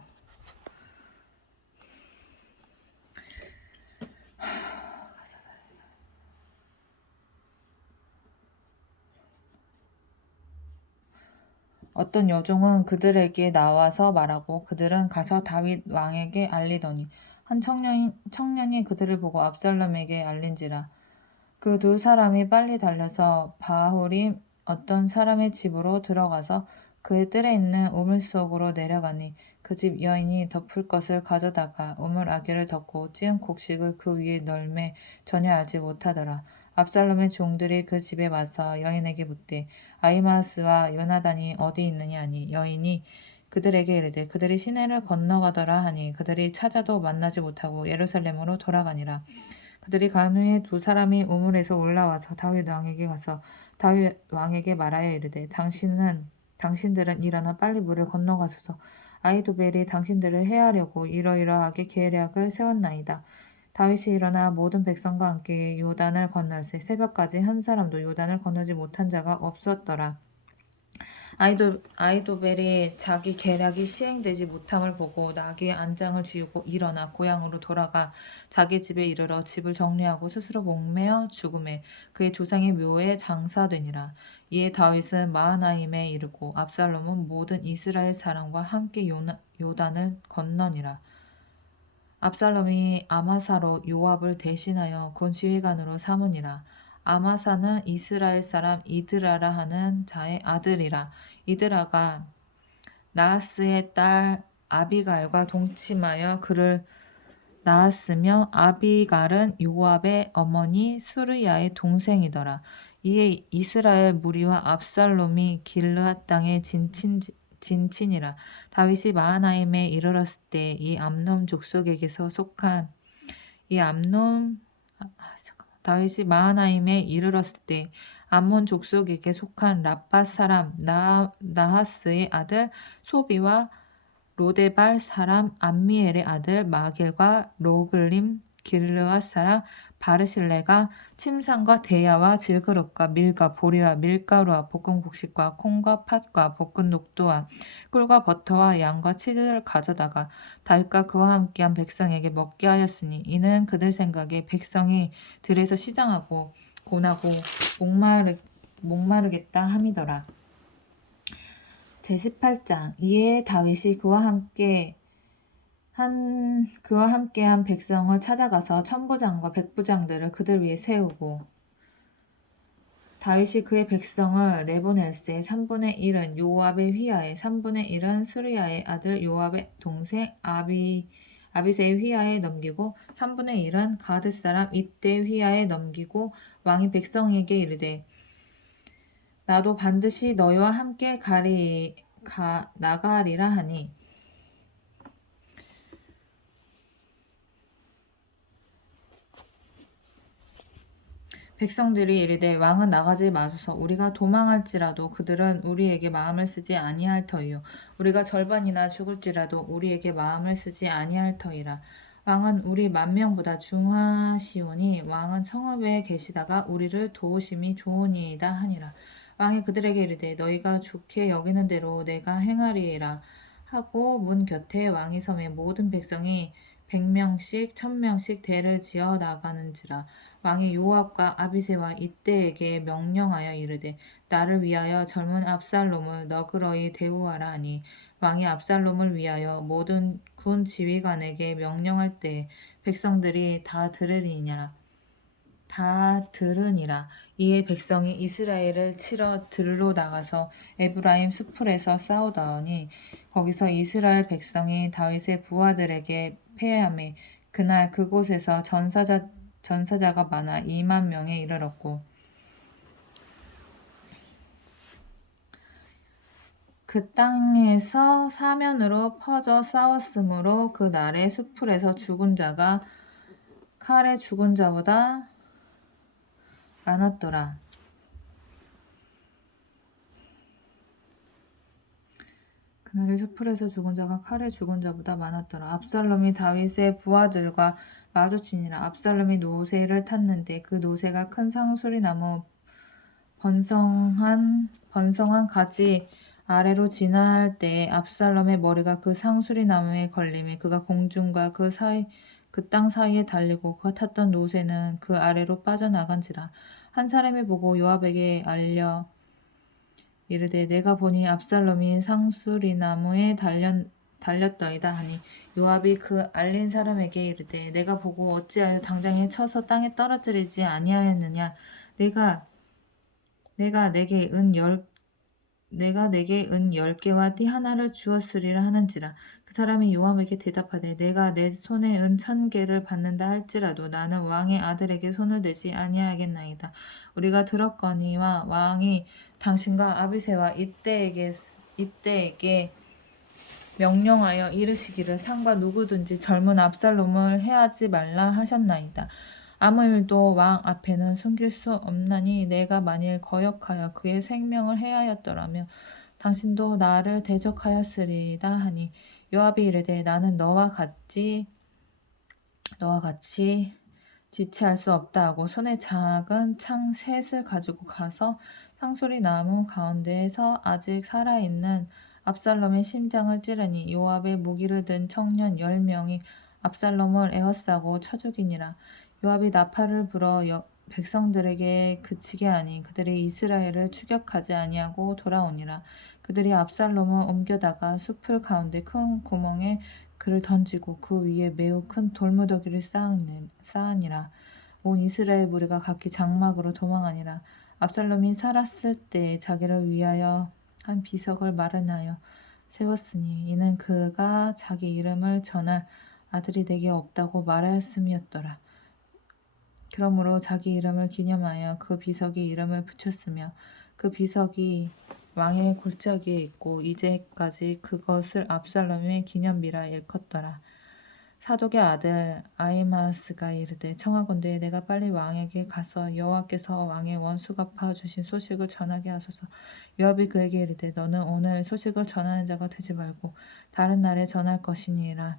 어떤 여종은 그들에게 나와서 말하고 그들은 가서 다윗 왕에게 알리더니 한 청년이 그들을 보고 압살롬에게 알린지라. 그 두 사람이 빨리 달려서 바후림 어떤 사람의 집으로 들어가서 그들에 있는 우물 속으로 내려가니 그 집 여인이 덮을 것을 가져다가 우물 아귀를 덮고 찌은 곡식을 그 위에 널매 전혀 알지 못하더라. 압살롬의 종들이 그 집에 와서 여인에게 묻되 아히마스와 요나단이 어디 있느냐 하니 여인이 그들에게 이르되 그들이 시내를 건너가더라 하니 그들이 찾아도 만나지 못하고 예루살렘으로 돌아가니라. 그들이 간 후에 두 사람이 우물에서 올라와서 다윗 왕에게 가서 다윗 왕에게 말하여 이르되 당신들은 일어나 빨리 물을 건너가소서. 아히도벨이 당신들을 해하려고 이러이러하게 계략을 세웠나이다. 다윗이 일어나 모든 백성과 함께 요단을 건널새 새벽까지 한 사람도 요단을 건너지 못한 자가 없었더라. 아히도벨이 자기 계략이 시행되지 못함을 보고 나귀의 안장을 쥐우고 일어나 고향으로 돌아가 자기 집에 이르러 집을 정리하고 스스로 목매어 죽음에 그의 조상의 묘에 장사되니라. 이에 다윗은 마하나임에 이르고 압살롬은 모든 이스라엘 사람과 함께 요단을 건너니라. 압살롬이 아마사로 요압을 대신하여 군시회관으로 삼으니라. 아마사는 이스라엘 사람 이드라라 하는 자의 아들이라. 이드라가 나하스의 딸 아비갈과 동침하여 그를 낳았으며 아비갈은 요압의 어머니 수르야의 동생이더라. 이에 이스라엘 무리와 압살롬이 길르앗 땅에 진친이라. 다윗이 마하나임에 이르렀을 때 이 암논 족속에게서 속한 다윗이 마하나임에 이르렀을 때 암몬 족속에게 속한 라팟 사람 나하스의 아들 소비와 로데발 사람 암미엘의 아들 마길과 로글림 길르앗 사람 바르실레가 침상과 대야와 질그릇과 밀과 보리와 밀가루와 볶은 곡식과 콩과 팥과 볶은 녹두와 꿀과 버터와 양과 치즈를 가져다가 다윗과 그와 함께한 백성에게 먹게 하였으니 이는 그들 생각에 백성이 들에서 시장하고 고나고 목마르겠다 함이더라. 제18장 이에 다윗이 그와 함께한 백성을 찾아가서 천부장과 백부장들을 그들 위에 세우고 다윗이 그의 백성을 내보낼세 3분의 1은 요압의 휘하에 3분의 1은 스루야의 아들 요압의 동생 아비새의 휘하에 넘기고 3분의 1은 가드 사람 이떼 휘하에 넘기고 왕이 백성에게 이르되 나도 반드시 너희와 함께 나가리라 하니 백성들이 이르되 왕은 나가지 마소서. 우리가 도망할지라도 그들은 우리에게 마음을 쓰지 아니할 터이요 우리가 절반이나 죽을지라도 우리에게 마음을 쓰지 아니할 터이라. 왕은 우리 만명보다 중하시오니 왕은 성읍에 계시다가 우리를 도우심이 좋으니이다 하니라. 왕이 그들에게 이르되 너희가 좋게 여기는 대로 내가 행하리라 하고 문 곁에 왕이 섬에 모든 백성이 100명씩 1000명씩 대를 지어 나가는지라. 왕이 요압과 아비새와 이떼에게 명령하여 이르되 나를 위하여 젊은 압살롬을 너그러이 대우하라 하니 왕이 압살롬을 위하여 모든 군 지휘관에게 명령할 때 백성들이 다 들으니라. 이에 백성이 이스라엘을 치러 들로 나가서 에브라임 수풀에서 싸우다오니 거기서 이스라엘 백성이 다윗의 부하들에게 패하매 그날 그곳에서 전사자가 많아 2만 명에 이르렀고 그 땅에서 사면으로 퍼져 싸웠으므로 그 날에 수풀에서 죽은 자가 칼에 죽은 자보다 많았더라. 그날의 수풀에서 죽은 자가 칼에 죽은 자보다 많았더라. 압살롬이 다윗의 부하들과 마주치니라. 압살롬이 노새를 탔는데 그 노새가 큰 상수리나무 번성한 가지 아래로 지나할 때에 압살롬의 머리가 그 상수리 나무에 걸리매 그가 공중과 그 땅 사이에 달리고 그가 탔던 노새는 그 아래로 빠져나간지라. 한 사람이 보고 요압에게 알려 이르되 내가 보니 압살롬이 상수리 나무에 달렸더이다 하니 요압이 그 알린 사람에게 이르되 내가 보고 어찌하여 당장에 쳐서 땅에 떨어뜨리지 아니하였느냐. 내가 내게 은 10개와 띠 하나를 주었으리라 하는지라. 그 사람이 요압에게 대답하되 내가 내 손에 은 1,000개를 받는다 할지라도 나는 왕의 아들에게 손을 대지 아니하겠나이다. 우리가 들었거니와 왕이 당신과 아비새와 이때에게 명령하여 이르시기를 상과 누구든지 젊은 압살롬을 해하지 말라 하셨나이다. 아무 일도 왕 앞에는 숨길 수 없나니 내가 만일 거역하여 그의 생명을 해하였더라면 당신도 나를 대적하였으리이다 하니 요압이 이르되 나는 너와 같이 지체할 수 없다 하고 손에 작은 창 셋을 가지고 가서 상수리 나무 가운데에서 아직 살아있는 압살롬의 심장을 찌르니 요압의 무기를 든 청년 10명이 압살롬을 에워싸고 쳐 죽이니라. 요압이 나팔을 불어 백성들에게 그치게 하니 그들이 이스라엘을 추격하지 아니하고 돌아오니라. 그들이 압살롬을 옮겨다가 숲을 가운데 큰 구멍에 그를 던지고 그 위에 매우 큰 돌무더기를 쌓으니라. 온 이스라엘 무리가 각기 장막으로 도망하니라. 압살롬이 살았을 때 자기를 위하여 한 비석을 마련하여 세웠으니 이는 그가 자기 이름을 전할 아들이 내게 없다고 말하였음이었더라. 그러므로 자기 이름을 기념하여 그 비석에 이름을 붙였으며 그 비석이 왕의 골짜기에 있고 이제까지 그것을 압살롬의 기념비라 일컫더라. 사독의 아들 아히마아스가 이르되 청하건대 내가 빨리 왕에게 가서 여호와께서 왕의 원수 갚아 주신 소식을 전하게 하소서. 요압이 그에게 이르되 너는 오늘 소식을 전하는 자가 되지 말고 다른 날에 전할 것이니라.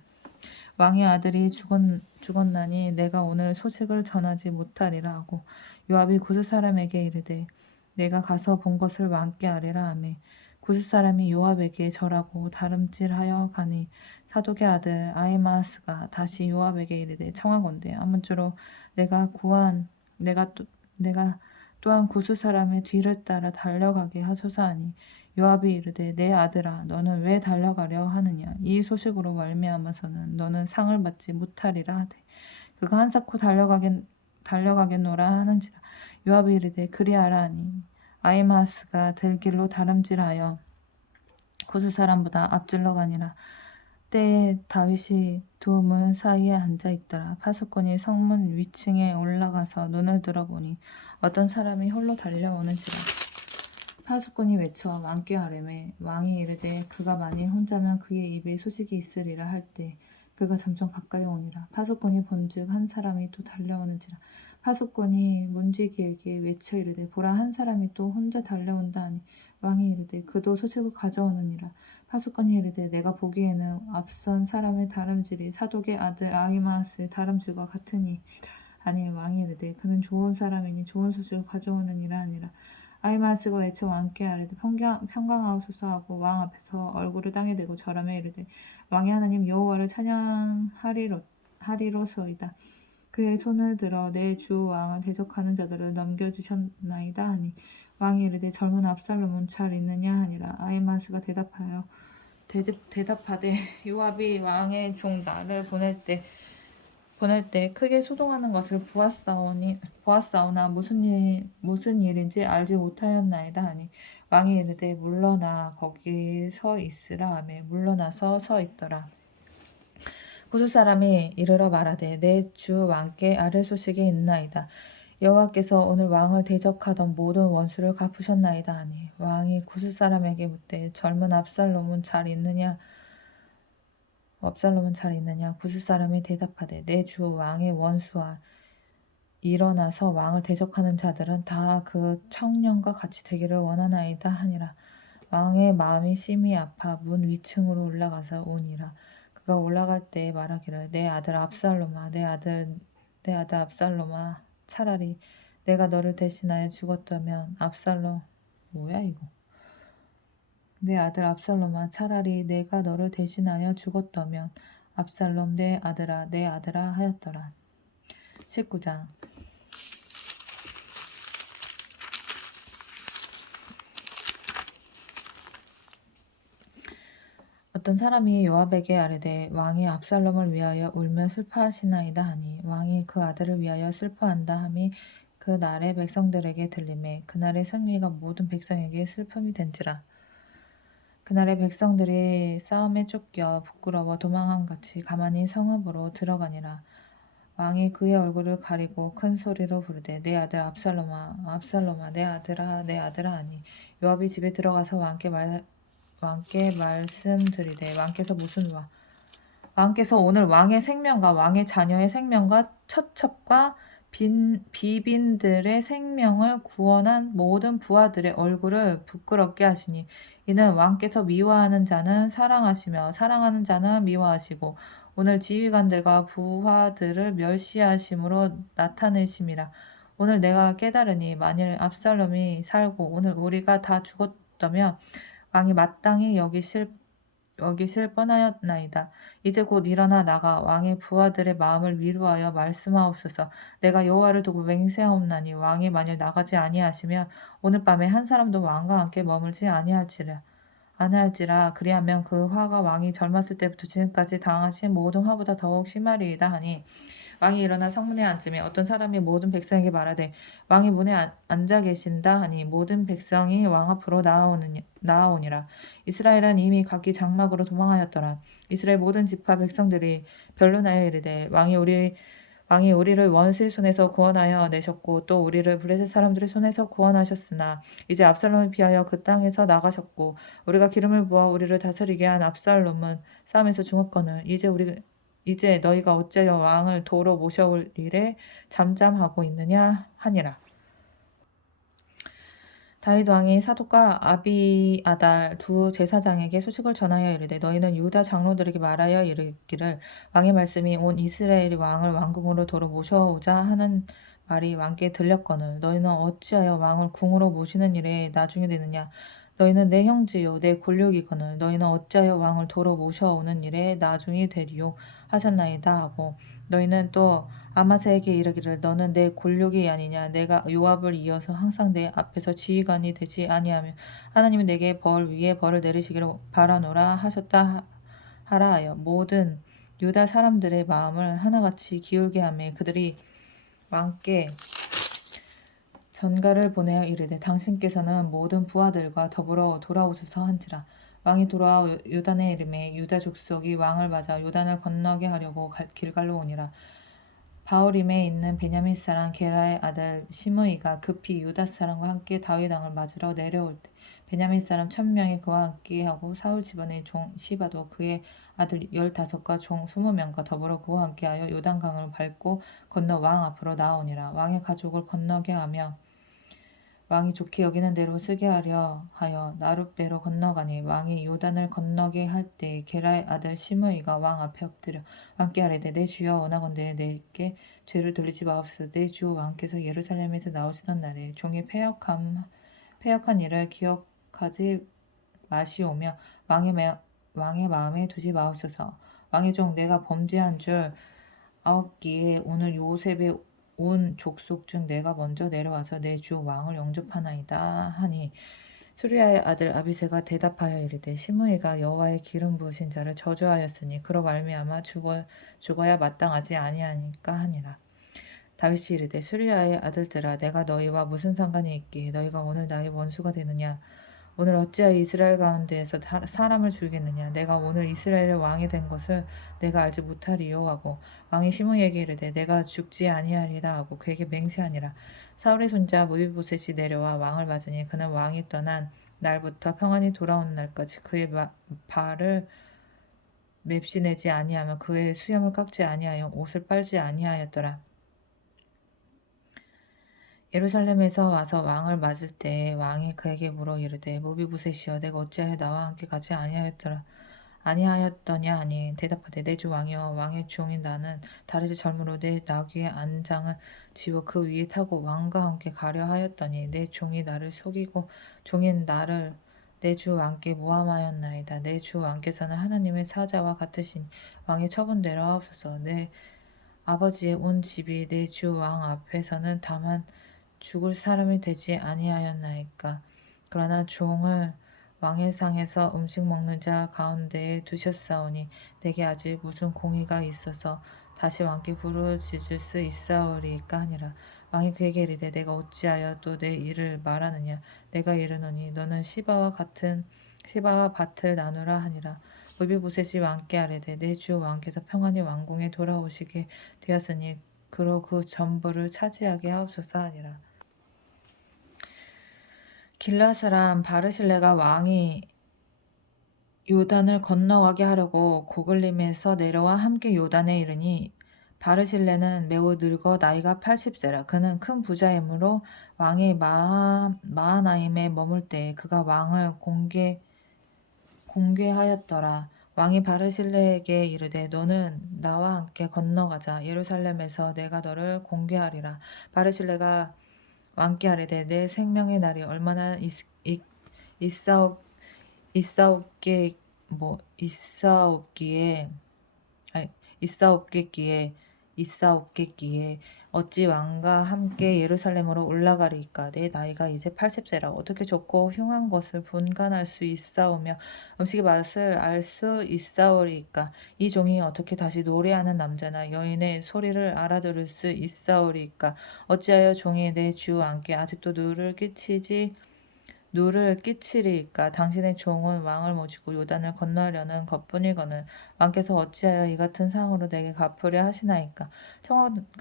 왕의 아들이 죽었나니 내가 오늘 소식을 전하지 못하리라 하고 요압이 구스 사람에게 이르되 내가 가서 본 것을 왕께 아뢰라 하매 구스 사람이 요압에게 절하고 다름질하여 가니 사독의 아들 아히마아스가 다시 요압에게 이르되 청하건대 아무쪼록 내가 또한 구스 사람의 뒤를 따라 달려가게 하소서 하니 요압이 이르되 내 아들아 너는 왜 달려가려 하느냐. 이 소식으로 말미암아서는 너는 상을 받지 못하리라 하되 그가 한사코 달려가겠노라 하는지라. 요압이 이르되 그리하라 하니 아히마아스가 들길로 다름질하여 구스 사람보다 앞질러 가니라. 때에 다윗이 두 문 사이에 앉아 있더라. 파수꾼이 성문 위층에 올라가서 눈을 들어보니 어떤 사람이 홀로 달려오는지라. 파수꾼이 외쳐 왕께 아뢰매 왕이 이르되 그가 만일 혼자면 그의 입에 소식이 있으리라 할 때 그가 점점 가까이 오니라. 파수꾼이 본즉 한 사람이 또 달려오는지라. 파수꾼이 문지기에게 외쳐 이르되 보라 한 사람이 또 혼자 달려온다 하니 왕이 이르되 그도 소식을 가져오느니라. 파수꾼이 이르되 내가 보기에는 앞선 사람의 다름질이 사독의 아들 아히마아스의 다름질과 같으니 아니 왕이 이르되 그는 좋은 사람이니 좋은 소식을 가져오느니라 하니라. 아히마아스가 외쳐 왕께 아뢰되 평강하옵소서 하고 왕 앞에서 얼굴을 땅에 대고 절하며 이르되 왕의 하나님 여호와를 찬양하리로소이다. 그의 손을 들어 내 주 왕을 대적하는 자들을 넘겨주셨나이다 하니 왕이 이르되 젊은 압살롬은 잘 있느냐 하니라. 아히마아스가 대답하되 요압이 왕의 종 나를 보낼 때 크게 소동하는 것을 보았사오나 무슨 일인지 알지 못하였나이다 하니 왕이 이르되 물러나 거기 서 있으라 하매 물러나서 서 있더라. 구스 사람이 이르러 말하되 내 주 왕께 아뢰 소식이 있나이다. 여호와께서 오늘 왕을 대적하던 모든 원수를 갚으셨나이다 하니 왕이 구스 사람에게 묻되 젊은 압살롬은 잘 있느냐. 구스 사람이 대답하되 내 주 왕의 원수와 일어나서 왕을 대적하는 자들은 다 그 청년과 같이 되기를 원하나이다 하니라. 왕의 마음이 심히 아파 문 위층으로 올라가서 오니라. 그가 올라갈 때에 말하기를 내 아들 압살롬아 차라리 내가 너를 대신하여 죽었다면 압살롬 뭐야 이거? 내 아들 압살롬아 차라리 내가 너를 대신하여 죽었다면 압살롬 내 아들아 하였더라. 19장. 어떤 사람이 요압에게 아뢰되 왕이 압살롬을 위하여 울며 슬퍼하시나이다 하니 왕이 그 아들을 위하여 슬퍼한다 함이 그 날의 백성들에게 들리매 그날의 승리가 모든 백성에게 슬픔이 된지라. 그날의 백성들이 싸움에 쫓겨 부끄러워 도망함 같이 가만히 성읍으로 들어가니라. 왕이 그의 얼굴을 가리고 큰 소리로 부르되 내 아들 압살롬아 압살롬아 내 아들아 하니 요압이 집에 들어가서 왕께 말씀드리되 왕께서 오늘 왕의 생명과 왕의 자녀의 생명과 처첩과 비빈들의 생명을 구원한 모든 부하들의 얼굴을 부끄럽게 하시니 이는 왕께서 미워하는 자는 사랑하시며 사랑하는 자는 미워하시고 오늘 지휘관들과 부하들을 멸시하심으로 나타내심이라. 오늘 내가 깨달으니 만일 압살롬이 살고 오늘 우리가 다 죽었다면 왕이 마땅히 여기실 뻔하였나이다. 이제 곧 일어나 나가 왕의 부하들의 마음을 위로하여 말씀하옵소서. 내가 여호와를 두고 맹세하옵나니 왕이 만일 나가지 아니하시면 오늘 밤에 한 사람도 왕과 함께 머물지 아니할지라 그리하면 그 화가 왕이 젊었을 때부터 지금까지 당하신 모든 화보다 더욱 심하리이다 하니 왕이 일어나 성문에 앉으며 어떤 사람이 모든 백성에게 말하되 왕이 문에 앉아 계신다 하니 모든 백성이 왕 앞으로 나아오니라. 이스라엘은 이미 각기 장막으로 도망하였더라. 이스라엘 모든 지파 백성들이 변론하여 이르되 왕이 우리를 원수의 손에서 구원하여 내셨고 또 우리를 블레셋 사람들의 손에서 구원하셨으나 이제 압살롬을 피하여 그 땅에서 나가셨고 우리가 기름을 부어 우리를 다스리게 한 압살롬은 싸움에서 죽었거늘 이제 너희가 어찌하여 왕을 도로 모셔올 일에 잠잠하고 있느냐 하니라. 다윗 왕이 사독과 아비아달 두 제사장에게 소식을 전하여 이르되 너희는 유다 장로들에게 말하여 이르기를 왕의 말씀이 온 이스라엘이 왕을 왕궁으로 도로 모셔오자 하는 말이 왕께 들렸거늘 너희는 어찌하여 왕을 궁으로 모시는 일에 나중에 되느냐. 너희는 내 형제요 내 골육이거늘 너희는 어찌하여 왕을 도로 모셔오는 일에 나중이 되리요 하셨나이다 하고 너희는 또 아마사에게 이르기를 너는 내 골육이 아니냐. 내가 요압을 이어서 항상 내 앞에서 지휘관이 되지 아니하며 하나님은 내게 벌 위에 벌을 내리시기를 바라노라 하셨다 하라 하여 모든 유다 사람들의 마음을 하나같이 기울게 하며 그들이 왕께 전가를 보내어 이르되 당신께서는 모든 부하들과 더불어 돌아오소서 한지라. 왕이 돌아와 요단에 이름에 유다 족속이 왕을 맞아 요단을 건너게 하려고 길갈로 오니라. 바오림에 있는 베냐민 사람 게라의 아들 시므이가 급히 유다 사람과 함께 다윗 왕을 맞으러 내려올 때 베냐민 사람 1000명이 그와 함께하고 사울 집안의 종 시바도 그의 아들 15과 종 20명과 더불어 그와 함께하여 요단강을 밟고 건너 왕 앞으로 나오니라. 왕의 가족을 건너게 하며 왕이 좋게 여기는 대로 쓰게 하려 하여 나룻배로 건너가니 왕이 요단을 건너게 할 때 게라의 아들 시므이가 왕 앞에 엎드려 왕께 아뢰되 내 주여 원하건대 내게 죄를 돌리지 마옵소서. 내 주 왕께서 예루살렘에서 나오시던 날에 종의 패역한 일을 기억하지 마시오며 왕의 마음에 두지 마옵소서. 왕의 종 내가 범죄한 줄 아옵기에 오늘 요셉의 온 족속 중 내가 먼저 내려와서 내 주 왕을 영접하나이다 하니 수리아의 아들 아비새가 대답하여 이르되 시므이가 여호와의 기름 부으신 자를 저주하였으니 그로 말미암아 죽어야 마땅하지 아니하니까 하니라. 다윗이 이르되 수리아의 아들들아 내가 너희와 무슨 상관이 있기에 너희가 오늘 나의 원수가 되느냐. 오늘 어찌하여 이스라엘 가운데에서 사람을 죽이겠느냐. 내가 오늘 이스라엘의 왕이 된 것을 내가 알지 못하리요 하고 왕이 시므이에게 이르되 내가 죽지 아니하리라 하고 그에게 맹세하니라. 사울의 손자 무비보셋이 내려와 왕을 맞으니 그는 왕이 떠난 날부터 평안히 돌아오는 날까지 그의 발을 맵시내지 아니하며 그의 수염을 깎지 아니하여 옷을 빨지 아니하였더라. 예루살렘에서 와서 왕을 맞을 때에 왕이 그에게 물어 이르되 무비보셋이여 내가 어찌하여 나와 함께 가지 아니하였더냐 하니 대답하되 내 주 왕이여 왕의 종인 나는 다리를 절므로 내 나귀의 안장을 지워 그 위에 타고 왕과 함께 가려 하였더니 내 종이 나를 속이고 종인 나를 내 주 왕께 모함하였나이다. 내 주 왕께서는 하나님의 사자와 같으신 왕의 처분대로 하옵소서. 내 아버지의 온 집이 내 주 왕 앞에서는 다만 죽을 사람이 되지 아니하였나이까. 그러나 종을 왕의 상에서 음식 먹는 자 가운데에 두셨사오니 내게 아직 무슨 공의가 있어서 다시 왕께 부르짖을 수 있사오리까 하니라. 왕이 그에게 이르되 내가 어찌하여 또 내 일을 말하느냐. 내가 이르노니 너는 시바와 밭을 나누라 하니라. 무비보셋이 왕께 아뢰되 내 주 왕께서 평안히 왕궁에 돌아오시게 되었으니 그로 그 전부를 차지하게 하옵소서 하니라. 길라 사람 바르실레가 왕이 요단을 건너가게 하려고 고글림에서 내려와 함께 요단에 이르니 바르실레는 매우 늙어 나이가 80세라. 그는 큰 부자이므로 왕이 마하나임에 머물 때에 그가 왕을 공개하였더라. 왕이 바르실레에게 이르되 너는 나와 함께 건너가자. 예루살렘에서 내가 너를 공개하리라. 바르실레가 왕께 아뢰되 내 생명의 날이 얼마나 있사옵 있사옵게 있사옵기에 아니 있사옵겠기에 어찌 왕과 함께 예루살렘으로 올라가리까. 내 나이가 이제 80세라. 어떻게 좋고 흉한 것을 분간할 수 있사오며 음식의 맛을 알 수 있사오리까. 이 종이 어떻게 다시 노래하는 남자나 여인의 소리를 알아들을 수 있사오리까. 어찌하여 종이 내 주 왕께 아직도 누를 끼치리이까. 당신의 종은 왕을 모시고 요단을 건너려는 것뿐이거늘 왕께서 어찌하여 이 같은 상으로 내게 갚으려 하시나이까.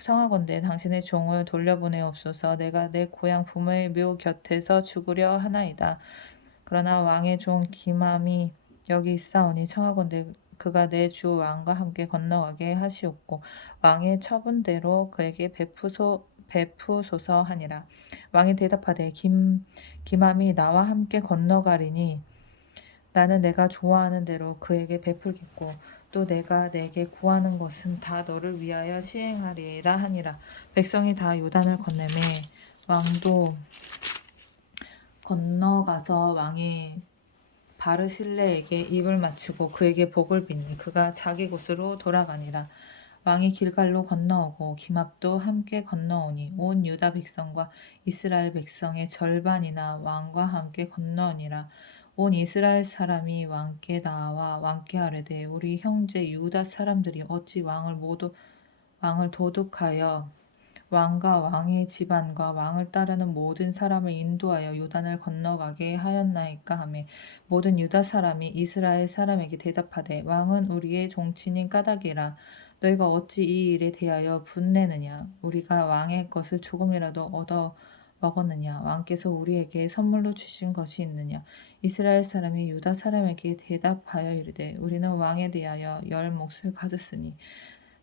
청하건대 당신의 종을 돌려보내옵소서. 내가 내 고향 부모의 묘 곁에서 죽으려 하나이다. 그러나 왕의 종 기맘이 여기 있사오니 청하건대 그가 내 주 왕과 함께 건너가게 하시옵고 왕의 처분대로 그에게 베푸소서 하니라. 왕이 대답하되 기맘이 나와 함께 건너가리니 나는 내가 좋아하는 대로 그에게 베풀겠고 또 내가 내게 구하는 것은 다 너를 위하여 시행하리라 하니라. 백성이 다 요단을 건네매 왕도 건너가서 왕이 바르실레에게 입을 맞추고 그에게 복을 비니 그가 자기 곳으로 돌아가니라. 왕이 길갈로 건너오고 기맙도 함께 건너오니 온 유다 백성과 이스라엘 백성의 절반이나 왕과 함께 건너오니라. 온 이스라엘 사람이 왕께 나와 왕께 아뢰되 우리 형제 유다 사람들이 어찌 왕을 도둑하여 왕과 왕의 집안과 왕을 따르는 모든 사람을 인도하여 요단을 건너가게 하였나이까 하매 모든 유다 사람이 이스라엘 사람에게 대답하되 왕은 우리의 종친인 까닭이라. 너희가 어찌 이 일에 대하여 분내느냐. 우리가 왕의 것을 조금이라도 얻어 먹었느냐. 왕께서 우리에게 선물로 주신 것이 있느냐. 이스라엘 사람이 유다 사람에게 대답하여 이르되 우리는 왕에 대하여 10몫을 가졌으니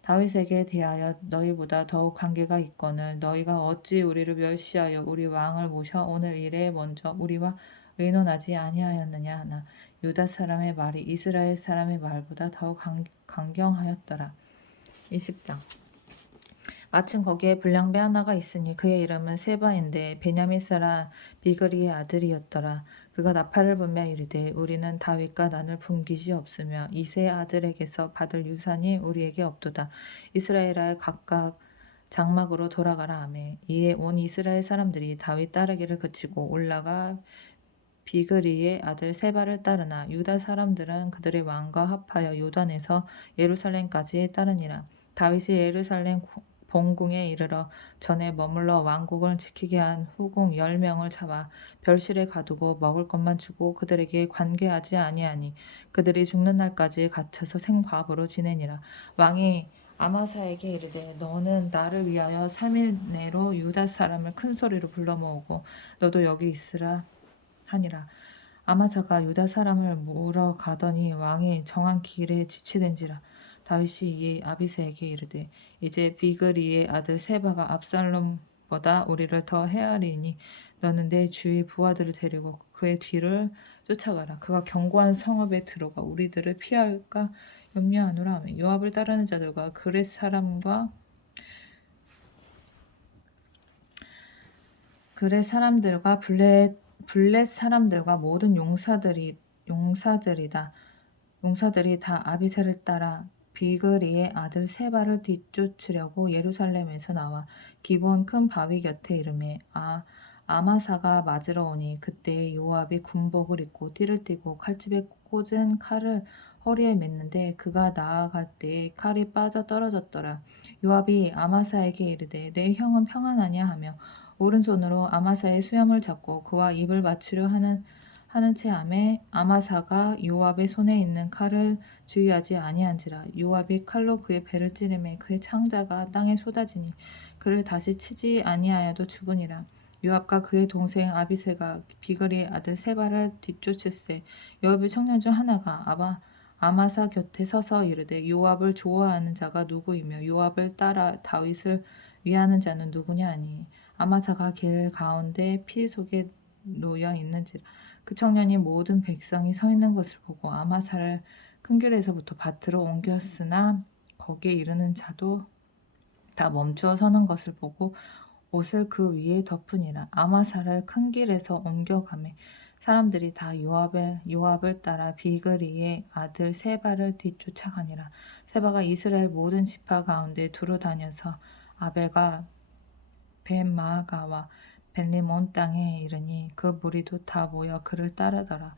다윗에게 대하여 너희보다 더욱 관계가 있거늘 너희가 어찌 우리를 멸시하여 우리 왕을 모셔 오늘 일에 먼저 우리와 의논하지 아니하였느냐 하나 유다 사람의 말이 이스라엘 사람의 말보다 더욱 강경하였더라. 20장. 마침 거기에 불량배 하나가 있으니 그의 이름은 세바인데 베냐민 사람 비그리의 아들이었더라. 그가 나팔을 불며 이르되 우리는 다윗과 난을 품깃이 없으며 이세 아들에게서 받을 유산이 우리에게 없도다. 이스라엘아 각각 장막으로 돌아가라 하매 이에 온 이스라엘 사람들이 다윗 따르기를 그치고 올라가 비그리의 아들 세바를 따르나 유다 사람들은 그들의 왕과 합하여 요단에서 예루살렘까지 따르니라. 다윗이 예루살렘 본궁에 이르러 전에 머물러 왕국을 지키게 한 후궁 10명을 잡아 별실에 가두고 먹을 것만 주고 그들에게 관계하지 아니하니 그들이 죽는 날까지 갇혀서 생과부로 지내니라. 왕이 아마사에게 이르되 너는 나를 위하여 3일 내로 유다 사람을 큰 소리로 불러 모으고 너도 여기 있으라 하니라. 아마사가 유다 사람을 모으러 가더니 왕이 정한 길에 지체된지라. 다윗이 이에 아비새에게 이르되 이제 비그리의 아들 세바가 압살롬보다 우리를 더 헤아리니 너는 내 주의 부하들을 데리고 그의 뒤를 쫓아가라. 그가 견고한 성읍에 들어가 우리들을 피할까 염려하노라 하며 요압을 따르는 자들과 그렛 사람들과 블렛 사람들과 모든 용사들이 다 아비새를 따라 비그리의 아들 세바를 뒤쫓으려고 예루살렘에서 나와 기브온 큰 바위 곁에 이르매 아마사가 맞으러 오니 그때 요압이 군복을 입고 띠를 띠고 칼집에 꽂은 칼을 허리에 맸는데 그가 나아갈 때에 칼이 빠져 떨어졌더라. 요압이 아마사에게 이르되 내 형은 평안하냐 하며 오른손으로 아마사의 수염을 잡고 그와 입을 맞추려 하는 채 하매 아마사가 요압의 손에 있는 칼을 주의하지 아니한지라. 요압이 칼로 그의 배를 찌르매 그의 창자가 땅에 쏟아지니 그를 다시 치지 아니하여도 죽으니라. 요압과 그의 동생 아비새가 비그리의 아들 세바를 뒤쫓을세. 요압의 청년 중 하나가 아마사 곁에 서서 이르되 요압을 좋아하는 자가 누구이며 요압을 따라 다윗을 위하는 자는 누구냐 하니 아마사가 길 가운데 피 속에 놓여 있는지라. 그 청년이 모든 백성이 서 있는 것을 보고 아마사를 큰 길에서부터 밭으로 옮겼으나 거기에 이르는 자도 다 멈추어 서는 것을 보고 옷을 그 위에 덮으니라. 아마사를 큰 길에서 옮겨가매 사람들이 다 요압을 따라 비그리의 아들 세바를 뒤쫓아가니라. 세바가 이스라엘 모든 지파 가운데 두루 다녀서 아벨과 벳마아가와 벨리몬 땅에 이르니 그 무리도 다 모여 그를 따르더라.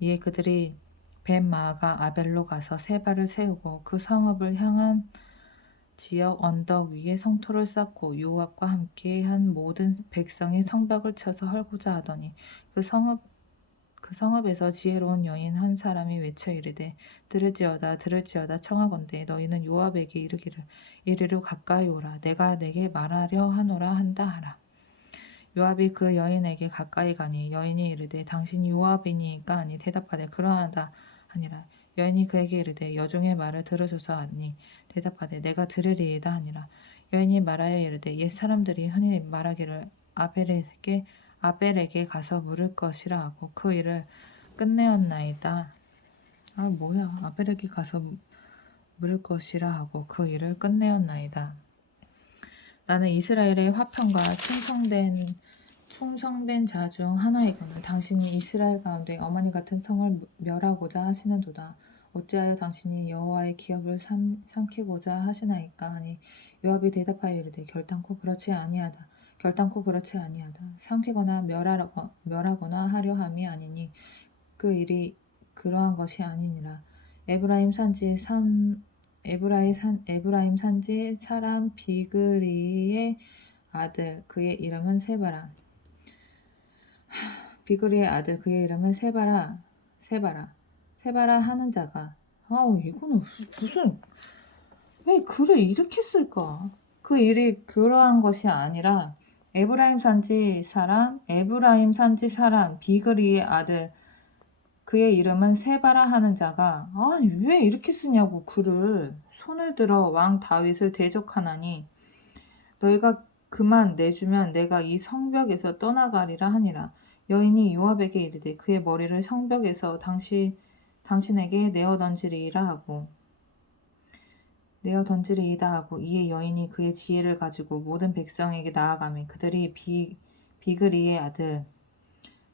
이에 그들이 벳마아가 아벨로 가서 세바를 세우고 그 성읍을 향한 지역 언덕 위에 성토를 쌓고 요압과 함께 한 모든 백성이 성벽을 쳐서 헐고자 하더니 그 성읍에서 지혜로운 여인 한 사람이 외쳐 이르되 들을지어다 청하건대 너희는 요압에게 이르기를 이리로 가까이 오라 내가 내게 말하려 하노라 한다 하라. 요압이 그 여인에게 가까이 가니 여인이 이르되 당신이 요압이니까 하니 대답하되 그러하다 하니라. 여인이 그에게 이르되 여종의 말을 들으소서 하니 대답하되 내가 들으리이다 하니라. 여인이 말하여 이르되 옛 사람들이 흔히 말하기를 아벨에게 가서 물을 것이라 하고 그 일을 끝내었나이다. 아벨에게 가서 물을 것이라 하고 그 일을 끝내었나이다. 나는 이스라엘의 화평과 충성된 자 중 하나이거늘 당신이 이스라엘 가운데 어머니 같은 성을 멸하고자 하시는도다. 어찌하여 당신이 여호와의 기업을 삼키고자 하시나이까 하니 요압이 대답하여 이르되 결단코 그렇지 아니하다. 삼키거나 멸하거나 하려 함이 아니니 그 일이 그러한 것이 아니니라. 에브라임 산지 사람 비그리의 아들 그의 이름은 세바라. 세바라 하는 자가 이거는 무슨 왜 글을 이렇게 쓸까? 그 일이 그러한 것이 아니라 에브라임 산지 사람 비그리의 아들 그의 이름은 세바라 하는 자가 왜 이렇게 쓰냐고 글을 손을 들어 왕 다윗을 대적하나니 너희가 그만 내주면 내가 이 성벽에서 떠나가리라 하니라. 여인이 요압에게 이르되 그의 머리를 성벽에서 당신에게 내어 던지리이다 하고 이에 여인이 그의 지혜를 가지고 모든 백성에게 나아가매 그들이 비그리의 아들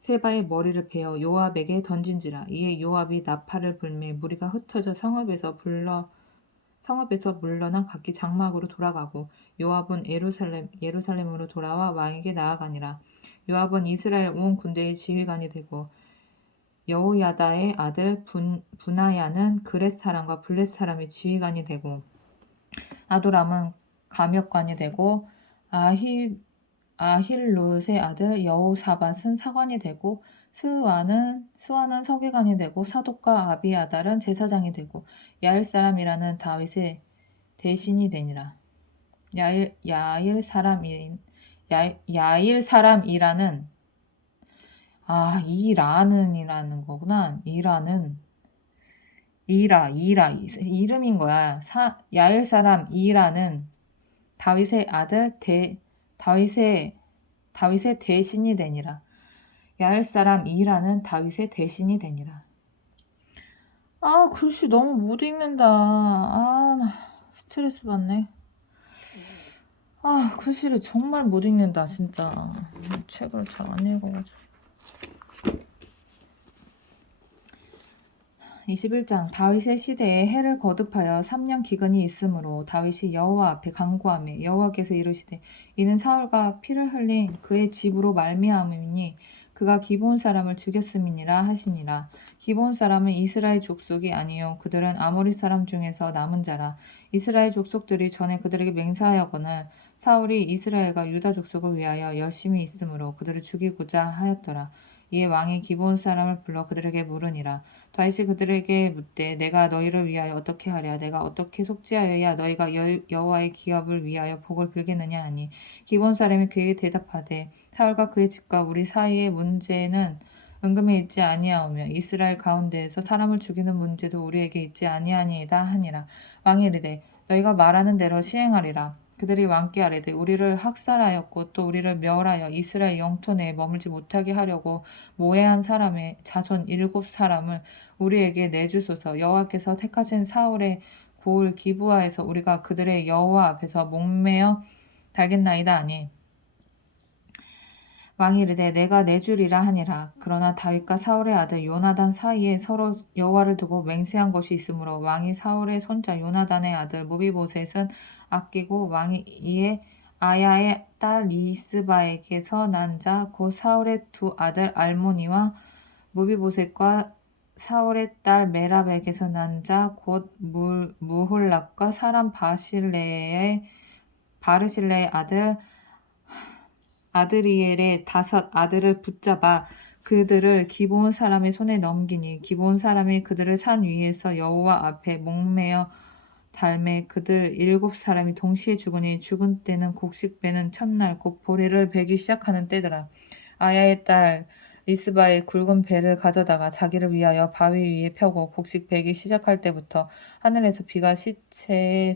세바의 머리를 베어 요압에게 던진지라. 이에 요압이 나팔을 불매 무리가 흩어져 성읍에서 물러나 각기 장막으로 돌아가고 요압은 예루살렘으로 돌아와 왕에게 나아가니라. 요압은 이스라엘 온 군대의 지휘관이 되고 여호야다의 아들 분하야는 그렛 사람과 블렛 사람의 지휘관이 되고 아도람은 감역관이 되고 아힐롯의 아들 여호사밧은 사관이 되고 스와는 서기관이 되고 사독과 아비아달은 제사장이 되고 야일 사람이라는 다윗의 대신이 되니라. 야일 사람이라는 이라는이라는 거구나. 이름인 거야. 야일 사람 이라는 다윗의 아들 다윗의 대신이 되니라. 야엘 사람 이라는 다윗의 대신이 되니라. 아, 글씨 너무 못 읽는다. 아, 나 스트레스 받네. 아, 글씨를 정말 못 읽는다, 진짜. 책을 잘 안 읽어가지고. 21장 다윗의 시대에 해를 거듭하여 3년 기근이 있으므로 다윗이 여호와 앞에 간구하며 여호와께서 이르시되 이는 사울과 피를 흘린 그의 집으로 말미암으니 그가 기브온 사람을 죽였음이니라 하시니라. 기브온 사람은 이스라엘 족속이 아니요 그들은 아모리 사람 중에서 남은 자라. 이스라엘 족속들이 전에 그들에게 맹세하여거늘 사울이 이스라엘과 유다 족속을 위하여 열심히 있으므로 그들을 죽이고자 하였더라. 이에 왕이 기브온 사람을 불러 그들에게 물으니라. 다윗이 그들에게 묻되 내가 너희를 위하여 어떻게 하랴 내가 어떻게 속죄하여야 너희가 여호와의 기업을 위하여 복을 빌겠느냐 하니 기브온 사람이 그에게 대답하되 사울과 그의 집과 우리 사이의 문제는 은금에 있지 아니하오며 이스라엘 가운데에서 사람을 죽이는 문제도 우리에게 있지 아니하니이다 하니라. 왕이 이르되 너희가 말하는 대로 시행하리라. 그들이 왕께 아뢰되 우리를 학살하였고 또 우리를 멸하여 이스라엘 영토 내에 머물지 못하게 하려고 모해한 사람의 자손 7사람을 우리에게 내주소서. 여호와께서 택하신 사울의 고을 기브아에서 우리가 그들의 여호와 앞에서 목매어 달겠나이다 하니 왕이 이르되 내가 내주리라 하니라. 그러나 다윗과 사울의 아들 요나단 사이에 서로 여호와를 두고 맹세한 것이 있으므로 왕이 사울의 손자 요나단의 아들 무비보셋은 아끼고 왕이 이에 아야의 딸 리스바에게서 난 자 곧 사울의 두 아들 알모니와 무비보셋과 사울의 딸 메랍에게서 난 자 곧 무홀락과 사람 바르실레의 아들 아드리엘의 5 아들을 붙잡아 그들을 기브온 사람의 손에 넘기니 기브온 사람이 그들을 산 위에서 여호와 앞에 목매어 달매 그들 7사람이 동시에 죽으니 죽은 때는 곡식 베는 첫날 곧 보리를 베기 시작하는 때더라. 아야의 딸 리스바의 굵은 배를 가져다가 자기를 위하여 바위 위에 펴고 곡식 베기 시작할 때부터 하늘에서 비가 시체에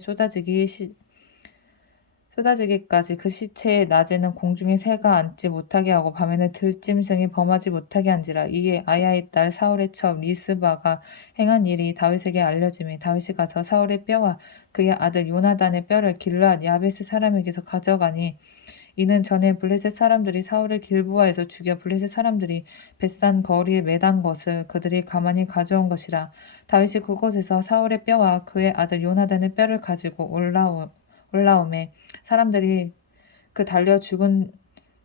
쏟아지기까지 그 시체의 낮에는 공중에 새가 앉지 못하게 하고 밤에는 들짐승이 범하지 못하게 한지라. 이에 아야의 딸 사울의 첩 리스바가 행한 일이 다윗에게 알려지매 다윗이 가서 사울의 뼈와 그의 아들 요나단의 뼈를 길르앗 야베스 사람에게서 가져가니 이는 전에 블레셋 사람들이 사울을 길보아에서 죽여 블레셋 사람들이 벳산 거리에 매단 것을 그들이 가만히 가져온 것이라. 다윗이 그곳에서 사울의 뼈와 그의 아들 요나단의 뼈를 가지고 올라오매 사람들이 그 달려 죽은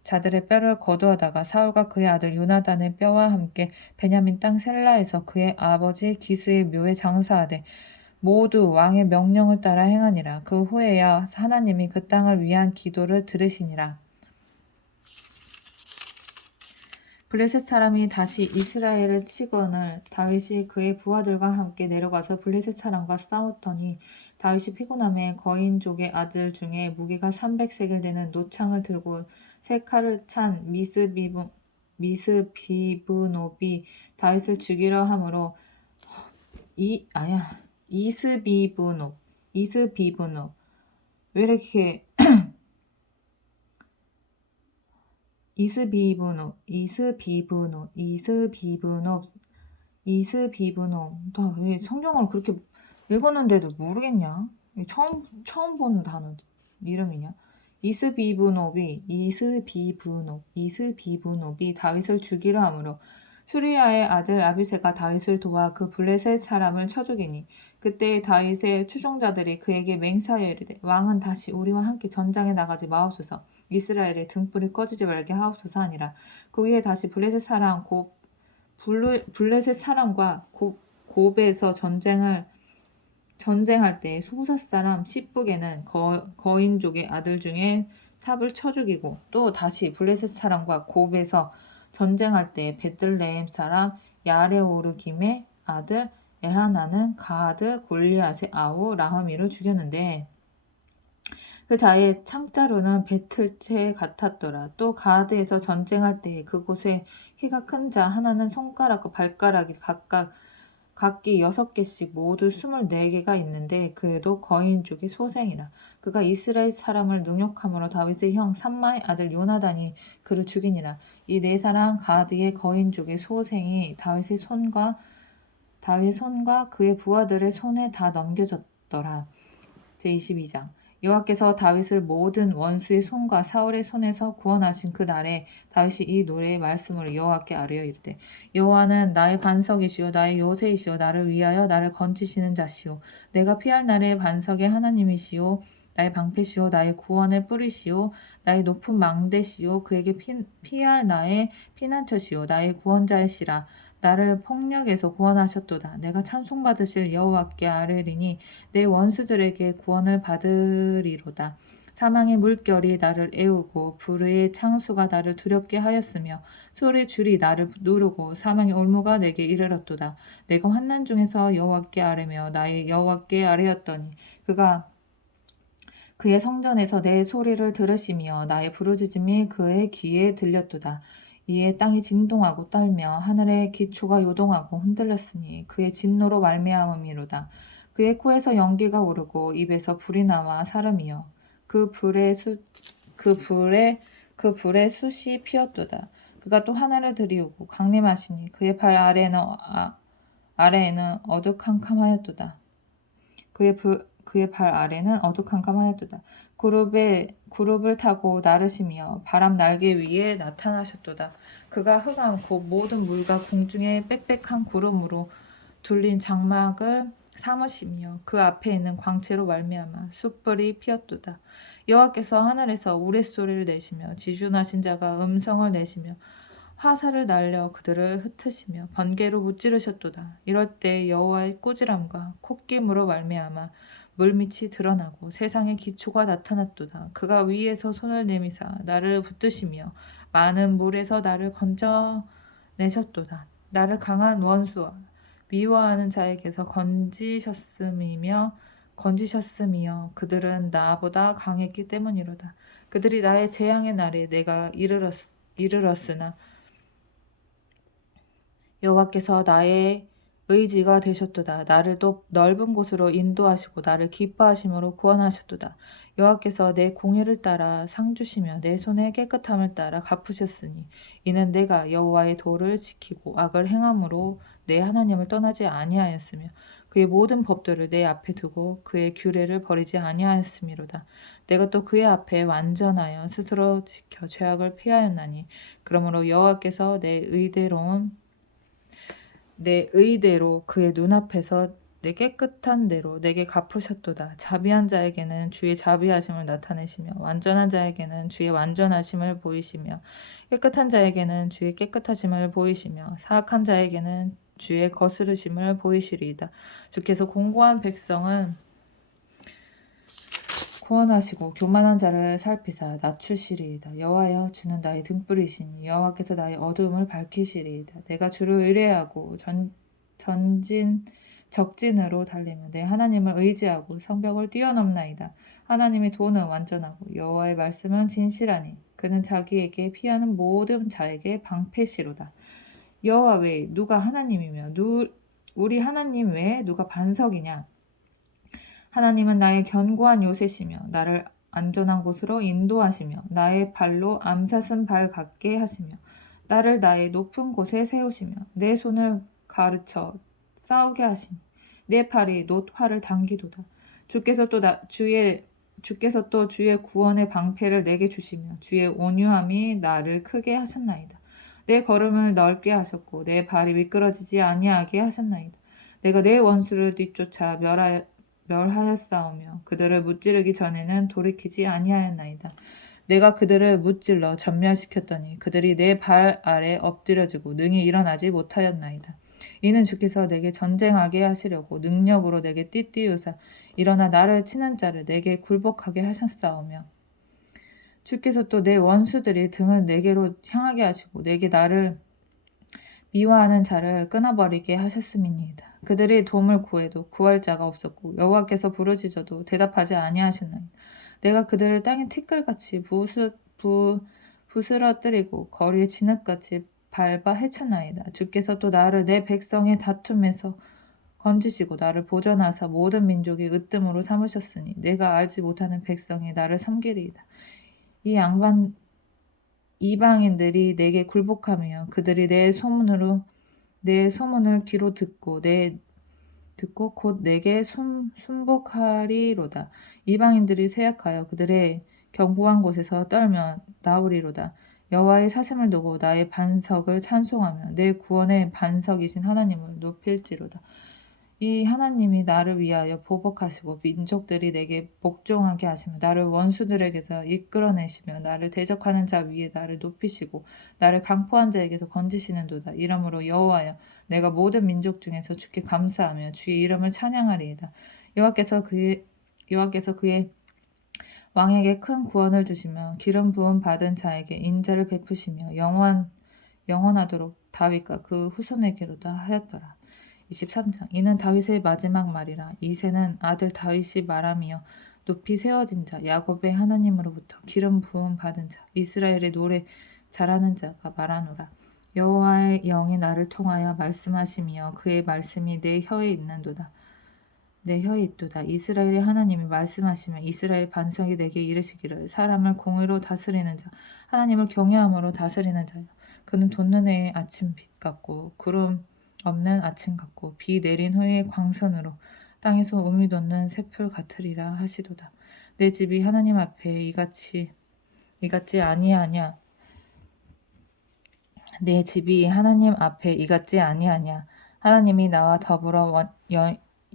자들의 뼈를 거두어다가 사울과 그의 아들 요나단의 뼈와 함께 베냐민 땅 셀라에서 그의 아버지 기스의 묘에 장사하되 모두 왕의 명령을 따라 행하니라. 그 후에야 하나님이 그 땅을 위한 기도를 들으시니라. 블레셋 사람이 다시 이스라엘을 치거늘 다윗이 그의 부하들과 함께 내려가서 블레셋 사람과 싸웠더니 다윗이 피곤함에 거인족의 아들 중에 무게가 300세겔 되는 노창을 들고 세 칼을 찬 미스비브노비 다윗을 죽이려 하므로 이스비브노 왜 이렇게 이스비브노 나 왜 성경을 그렇게 읽었는데도 모르겠냐? 처음 보는 단어 이름이냐? 이스비브노비 다윗을 죽이려 하므로 수리야의 아들 아비새가 다윗을 도와 그 블레셋 사람을 쳐 죽이니 그때 다윗의 추종자들이 그에게 맹세하여 이르되 왕은 다시 우리와 함께 전장에 나가지 마옵소서. 이스라엘의 등불이 꺼지지 말게 하옵소서 하니라. 그 후에 다시 블레셋 사람과 곱에서 전쟁할 때 수사 사람 시브게는 거인족의 아들 중에 삽을 쳐 죽이고 또 다시 블레셋 사람과 곱에서 전쟁할 때 베들레헴 사람 야레오르김의 아들 엘하나는 가드 골리앗의 아우 라흐미를 죽였는데 그 자의 창자루는 배틀채 같았더라. 또 가드에서 전쟁할 때 그곳에 키가 큰 자 하나는 손가락과 발가락이 각각 각기 6개씩 모두 24개가 있는데 그도 거인 쪽의 소생이라. 그가 이스라엘 사람을 능욕함으로 다윗의 형 삼마의 아들 요나단이 그를 죽이니라. 이 네 사람 가드의 거인 쪽의 소생이 다윗의 손과 그의 부하들의 손에 다 넘겨졌더라. 제22장. 여호와께서 다윗을 모든 원수의 손과 사울의 손에서 구원하신 그 날에 다윗이 이 노래의 말씀으로 여호와께 아뢰어 이르되 여호와는 나의 반석이시요 나의 요새이시요 나를 위하여 나를 건지시는 자시요 내가 피할 날의 반석의 하나님이시요 나의 방패시요 나의 구원의 뿌리시요 나의 높은 망대시요 그에게 피할 나의 피난처시요 나의 구원자이시라. 나를 폭력에서 구원하셨도다. 내가 찬송받으실 여호와께 아뢰리니 내 원수들에게 구원을 받으리로다. 사망의 물결이 나를 애우고 불의 창수가 나를 두렵게 하였으며 소리 줄이 나를 누르고 사망의 올무가 내게 이르렀도다. 내가 환난 중에서 여호와께 아뢰며 나의 여호와께 아뢰었더니 그가 그의 성전에서 내 소리를 들으시며 나의 부르짖음이 그의 귀에 들렸도다. 이에 땅이 진동하고 떨며 하늘의 기초가 요동하고 흔들렸으니 그의 진노로 말미암음이로다. 그의 코에서 연기가 오르고 입에서 불이 나와 사름이여 그 불에 숯이 피었도다. 그가 또 하늘을 들이우고 강림하시니 그의 발 아래에는 어두캄캄하였도다. 그의 발 아래는 어두캄캄하였도다. 구룹을 타고 나르시며 바람 날개 위에 나타나셨도다. 그가 흑암 곧 모든 물과 공중의 빽빽한 구름으로 둘린 장막을 삼으시며 그 앞에 있는 광채로 말미암아 숯불이 피었도다. 여호와께서 하늘에서 우레소리를 내시며 지존하신 자가 음성을 내시며 화살을 날려 그들을 흩으시며 번개로 무찌르셨도다. 이럴 때 여호와의 꾸지람과 콧김으로 말미암아 물밑이 드러나고 세상의 기초가 나타났도다. 그가 위에서 손을 내미사 나를 붙드시며 많은 물에서 나를 건져내셨도다. 나를 강한 원수와 미워하는 자에게서 건지셨음이며 그들은 나보다 강했기 때문이로다. 그들이 나의 재앙의 날에 내가 이르렀으나 여호와께서 나의 의지가 되셨도다. 나를 또 넓은 곳으로 인도하시고 나를 기뻐하심으로 구원하셨도다. 여호와께서 내 공의를 따라 상 주시며 내 손의 깨끗함을 따라 갚으셨으니 이는 내가 여호와의 도를 지키고 악을 행함으로 내 하나님을 떠나지 아니하였으며 그의 모든 법도를 내 앞에 두고 그의 규례를 버리지 아니하였음이로다. 내가 또 그의 앞에 완전하여 스스로 지켜 죄악을 피하였나니 그러므로 여호와께서 내 의대로 그의 눈앞에서 내 깨끗한 대로 내게 갚으셨도다. 자비한 자에게는 주의 자비하심을 나타내시며 완전한 자에게는 주의 완전하심을 보이시며 깨끗한 자에게는 주의 깨끗하심을 보이시며 사악한 자에게는 주의 거스르심을 보이시리이다. 주께서 공고한 백성은 구원하시고 교만한 자를 살피사 낮추시리이다. 여호와여 주는 나의 등불이시니 여호와께서 나의 어두움을 밝히시리이다. 내가 주를 의뢰하고 적진으로 달리며 내 하나님을 의지하고 성벽을 뛰어넘나이다. 하나님의 도는 완전하고 여호와의 말씀은 진실하니 그는 자기에게 피하는 모든 자에게 방패시로다. 여호와 외에 누가 하나님이며 우리 하나님 외에 누가 반석이냐? 하나님은 나의 견고한 요새시며 나를 안전한 곳으로 인도하시며 나의 발로 암사슴 발 같게 하시며 나를 나의 높은 곳에 세우시며 내 손을 가르쳐 싸우게 하시니 내 팔이 놋화를 당기도다. 주께서 또 주의 구원의 방패를 내게 주시며 주의 온유함이 나를 크게 하셨나이다. 내 걸음을 넓게 하셨고 내 발이 미끄러지지 아니하게 하셨나이다. 내가 내 원수를 뒤쫓아 멸하였사오며 그들을 무찌르기 전에는 돌이키지 아니하였나이다. 내가 그들을 무찔러 전멸시켰더니 그들이 내 발 아래 엎드려지고 능히 일어나지 못하였나이다. 이는 주께서 내게 전쟁하게 하시려고 능력으로 내게 띠띠우사 일어나 나를 치는 자를 내게 굴복하게 하셨사오며 주께서 또 내 원수들이 등을 내게로 향하게 하시고 내게 나를 미워하는 자를 끊어버리게 하셨음이니이다. 그들이 도움을 구해도 구할 자가 없었고 여호와께서 부르짖어도 대답하지 아니하셨나이다. 내가 그들을 땅의 티끌같이 부스러뜨리고 거리의 진흙같이 밟아 헤쳤나이다. 주께서 또 나를 내 백성의 다툼에서 건지시고 나를 보전하사 모든 민족이 으뜸으로 삼으셨으니 내가 알지 못하는 백성이 나를 섬기리이다. 이 이방인들이 내게 굴복하며 그들이 내 소문을 귀로 듣고 곧 내게 순복하리로다. 이방인들이 쇠약하여 그들의 견고한 곳에서 떨며 나오리로다. 여호와의 사심을 두고 나의 반석을 찬송하며 내 구원의 반석이신 하나님을 높일지로다. 이 하나님이 나를 위하여 보복하시고 민족들이 내게 복종하게 하시며 나를 원수들에게서 이끌어내시며 나를 대적하는 자 위에 나를 높이시고 나를 강포한 자에게서 건지시는도다. 이러므로 여호와여 내가 모든 민족 중에서 주께 감사하며 주의 이름을 찬양하리이다. 여호와께서 그의 왕에게 큰 구원을 주시며 기름 부음 받은 자에게 인자를 베푸시며 영원하도록 다윗과 그 후손에게로다 하였더라. 23장. 이는 다윗의 마지막 말이라. 이새는 아들 다윗이 말하며 높이 세워진 자 야곱의 하나님으로부터 기름 부음 받은 자 이스라엘의 노래 잘하는 자가 말하노라. 여호와의 영이 나를 통하여 말씀하시며 그의 말씀이 내 혀에 있는도다. 내 혀에 있도다. 이스라엘의 하나님이 말씀하시며 이스라엘 반석이 내게 이르시기를 사람을 공의로 다스리는 자 하나님을 경외함으로 다스리는 자여 그는 돋는 해의 아침빛 같고 구름 없는 아침 같고 비 내린 후의 광선으로 땅에서 우미 돋는 새풀 같으리라 하시도다. 내 집이 하나님 앞에 이같지 아니하냐. 내 집이 하나님 앞에 이같지 아니하냐. 하나님이 나와 더불어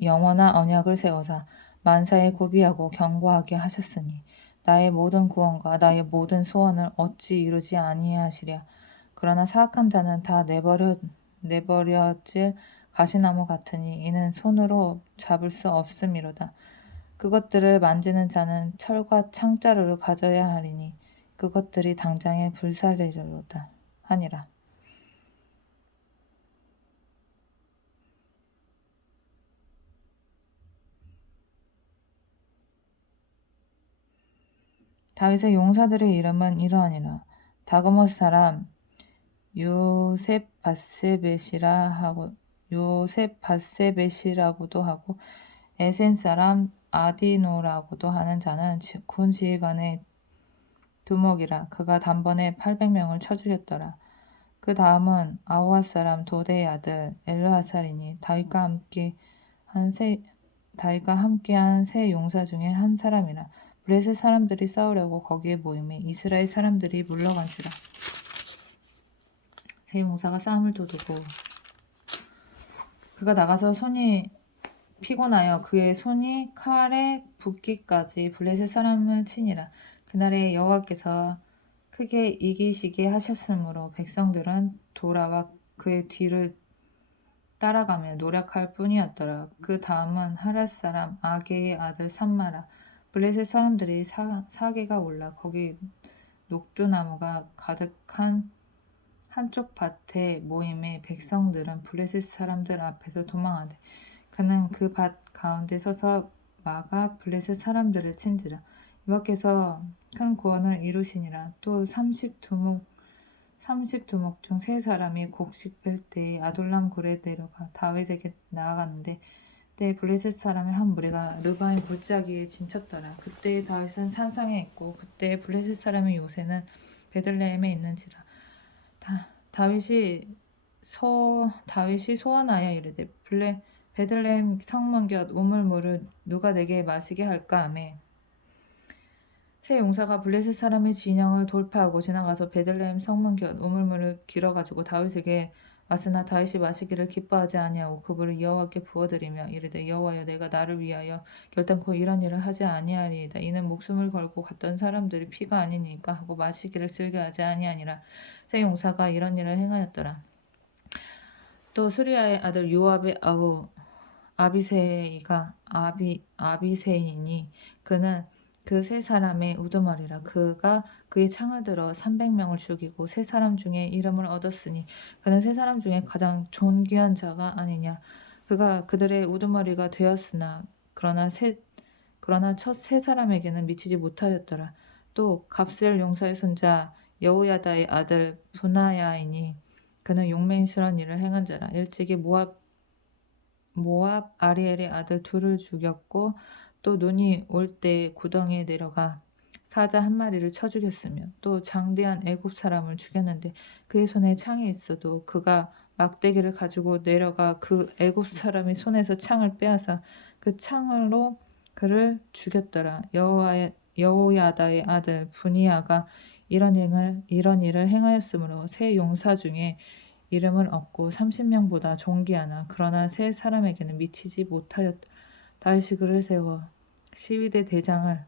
영원한 언약을 세우사 만사에 고비하고 견고하게 하셨으니 나의 모든 구원과 나의 모든 소원을 어찌 이루지 아니하시랴. 그러나 사악한 자는 다 내버려질 가시나무 같으니 이는 손으로 잡을 수 없음이로다. 그것들을 만지는 자는 철과 창자루를 가져야 하리니 그것들이 당장에 불살리리로다 하니라. 다윗의 용사들의 이름은 이러하니라. 다그모스 사람 요셉 바세벳이라고도 하고 에센 사람 아디노라고도 하는 자는 군 지휘관의 두목이라. 그가 단번에 800명을 쳐 죽였더라. 그 다음은 아호와 사람 도대의 아들 엘르하살이니 다윗과 함께한 세 용사 중에 한 사람이라. 블레셋 사람들이 싸우려고 거기에 모임에 이스라엘 사람들이 물러간지라. 세 용사가 싸움을 도두고 그가 나가서 손이 피곤하여 그의 손이 칼에 붓기까지 블레셋 사람을 치니라. 그날에 여호와께서 크게 이기시게 하셨으므로 백성들은 돌아와 그의 뒤를 따라가며 노력할 뿐이었더라. 그 다음은 하랏 사람 아게의 아들 삼마라. 블레셋 사람들이 사계가 올라 거기 녹두나무가 가득한 한쪽 밭에 모임에 백성들은 블레셋 사람들 앞에서 도망하되 그는 그 밭 가운데 서서 막아 블레셋 사람들을 친지라. 여호와께서 큰 구원을 이루시니라. 또 30두목 중 세 사람이 곡식 뺄 때에 아둘람 굴에 내려가 다윗에게 나아갔는데 그때 블레셋 사람의 한 무리가 르바의 골짜기에 진쳤더라. 그때 다윗은 산상에 있고 그때 블레셋 사람의 요새는 베들레헴에 있는지라. 다윗이 소원하여 이르되 베들레헴 성문 곁 우물물을 누가 내게 마시게 할까 하매 세 용사가 블레셋 사람의 진영을 돌파하고 지나가서 베들레헴 성문 곁 우물물을 길어가지고 다윗에게 왔으나 다윗이 마시기를 기뻐하지 아니하고 그 물을 여호와께 부어드리며 이르되 여호와여 내가 나를 위하여 결단코 이런 일을 하지 아니하리이다. 이는 목숨을 걸고 갔던 사람들이 피가 아니니까 하고 마시기를 즐겨하지 아니하니라. 세 용사가 이런 일을 행하였더라. 또 수리아의 아들 요압의 아우 아비세이니 그는 그 세 사람의 우두머리라. 그가 그의 창을 들어 300명을 죽이고 세 사람 중에 이름을 얻었으니 그는 세 사람 중에 가장 존귀한 자가 아니냐. 그가 그들의 우두머리가 되었으나 그러나 첫 세 사람에게는 미치지 못하였더라. 또 갑스엘 용사의 손자 여호야다의 아들 분하야이니 그는 용맹스러운 일을 행한 자라. 일찍이 모압 모압 아리엘의 아들 둘을 죽였고 또 눈이 올 때 구덩이에 내려가 사자 한 마리를 쳐 죽였으며 또 장대한 애굽 사람을 죽였는데 그의 손에 창이 있어도 그가 막대기를 가지고 내려가 그 애굽 사람의 손에서 창을 빼앗아 그 창으로 그를 죽였더라. 여호야다의 아들 분이야가 이런 일을 행하였으므로 세 용사 중에 이름을 얻고 30명보다 존귀하나 그러나 세 사람에게는 미치지 못하였다. 다윗이 그를 세워 시위대 대장을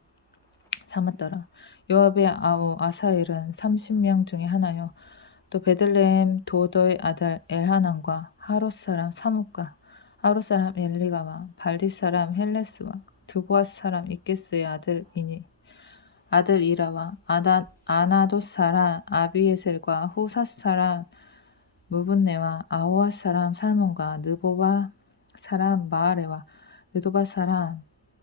삼았더라. 요압의 아우 아사엘은 30명 중에 하나요. 또 베들레헴 도도의 아들 엘하난과 하롯 사람 사뭇과 하롯 사람 엘리가와 발디 사람 헬레스와 드고앗 사람 이게스의 아들 이라와 아나돗 사람 아비에셀과 후삿 사람 무분네와 아호앗 사람 살몬과 느보바 사람 마아레와 느도바 사람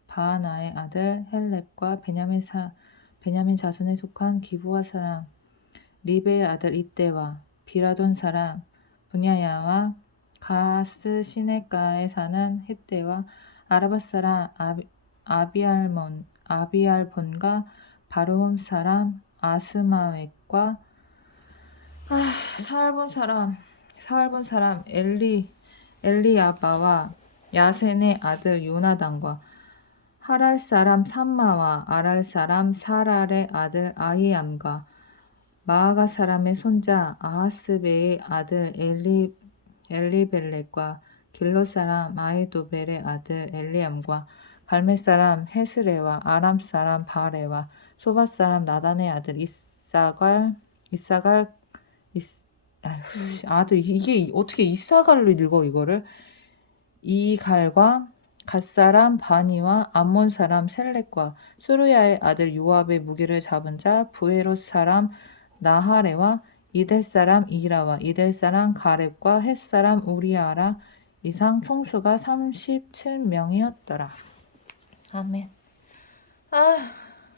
바하나의 아들 헬렙과 베냐민 자손에 속한 기브아 사람 리베의 아들 이때와 비라돈 사람 분야야와 가스 시네가에 사는 헷대와 아라바 사람 아비알본과 바르홈 사람 아스마웻과 사알본 사람 엘리야바와 야센의 아들 요나단과 하랄 사람 삼마와 아랄 사람 사랄의 아들 아히암과 마아가 사람의 손자 아하스베의 아들 엘리벨렉과 길로 사람 아히도벨의 아들 엘리암과 갈멜 사람 헤스레와 아람 사람 바레와 소밧 사람 나단의 아들 아들 이게 어떻게 이사갈로 읽어 이거를 이갈과 갓사람 바니와 암몬 사람 셀렉과 수르야의 아들 요압의 무기를 잡은 자 부에롯 사람 나하레와 이델 사람 이라와 이델 사람 가렙과 헷 사람 우리아라 이상 총수가 37명이었더라. 아멘.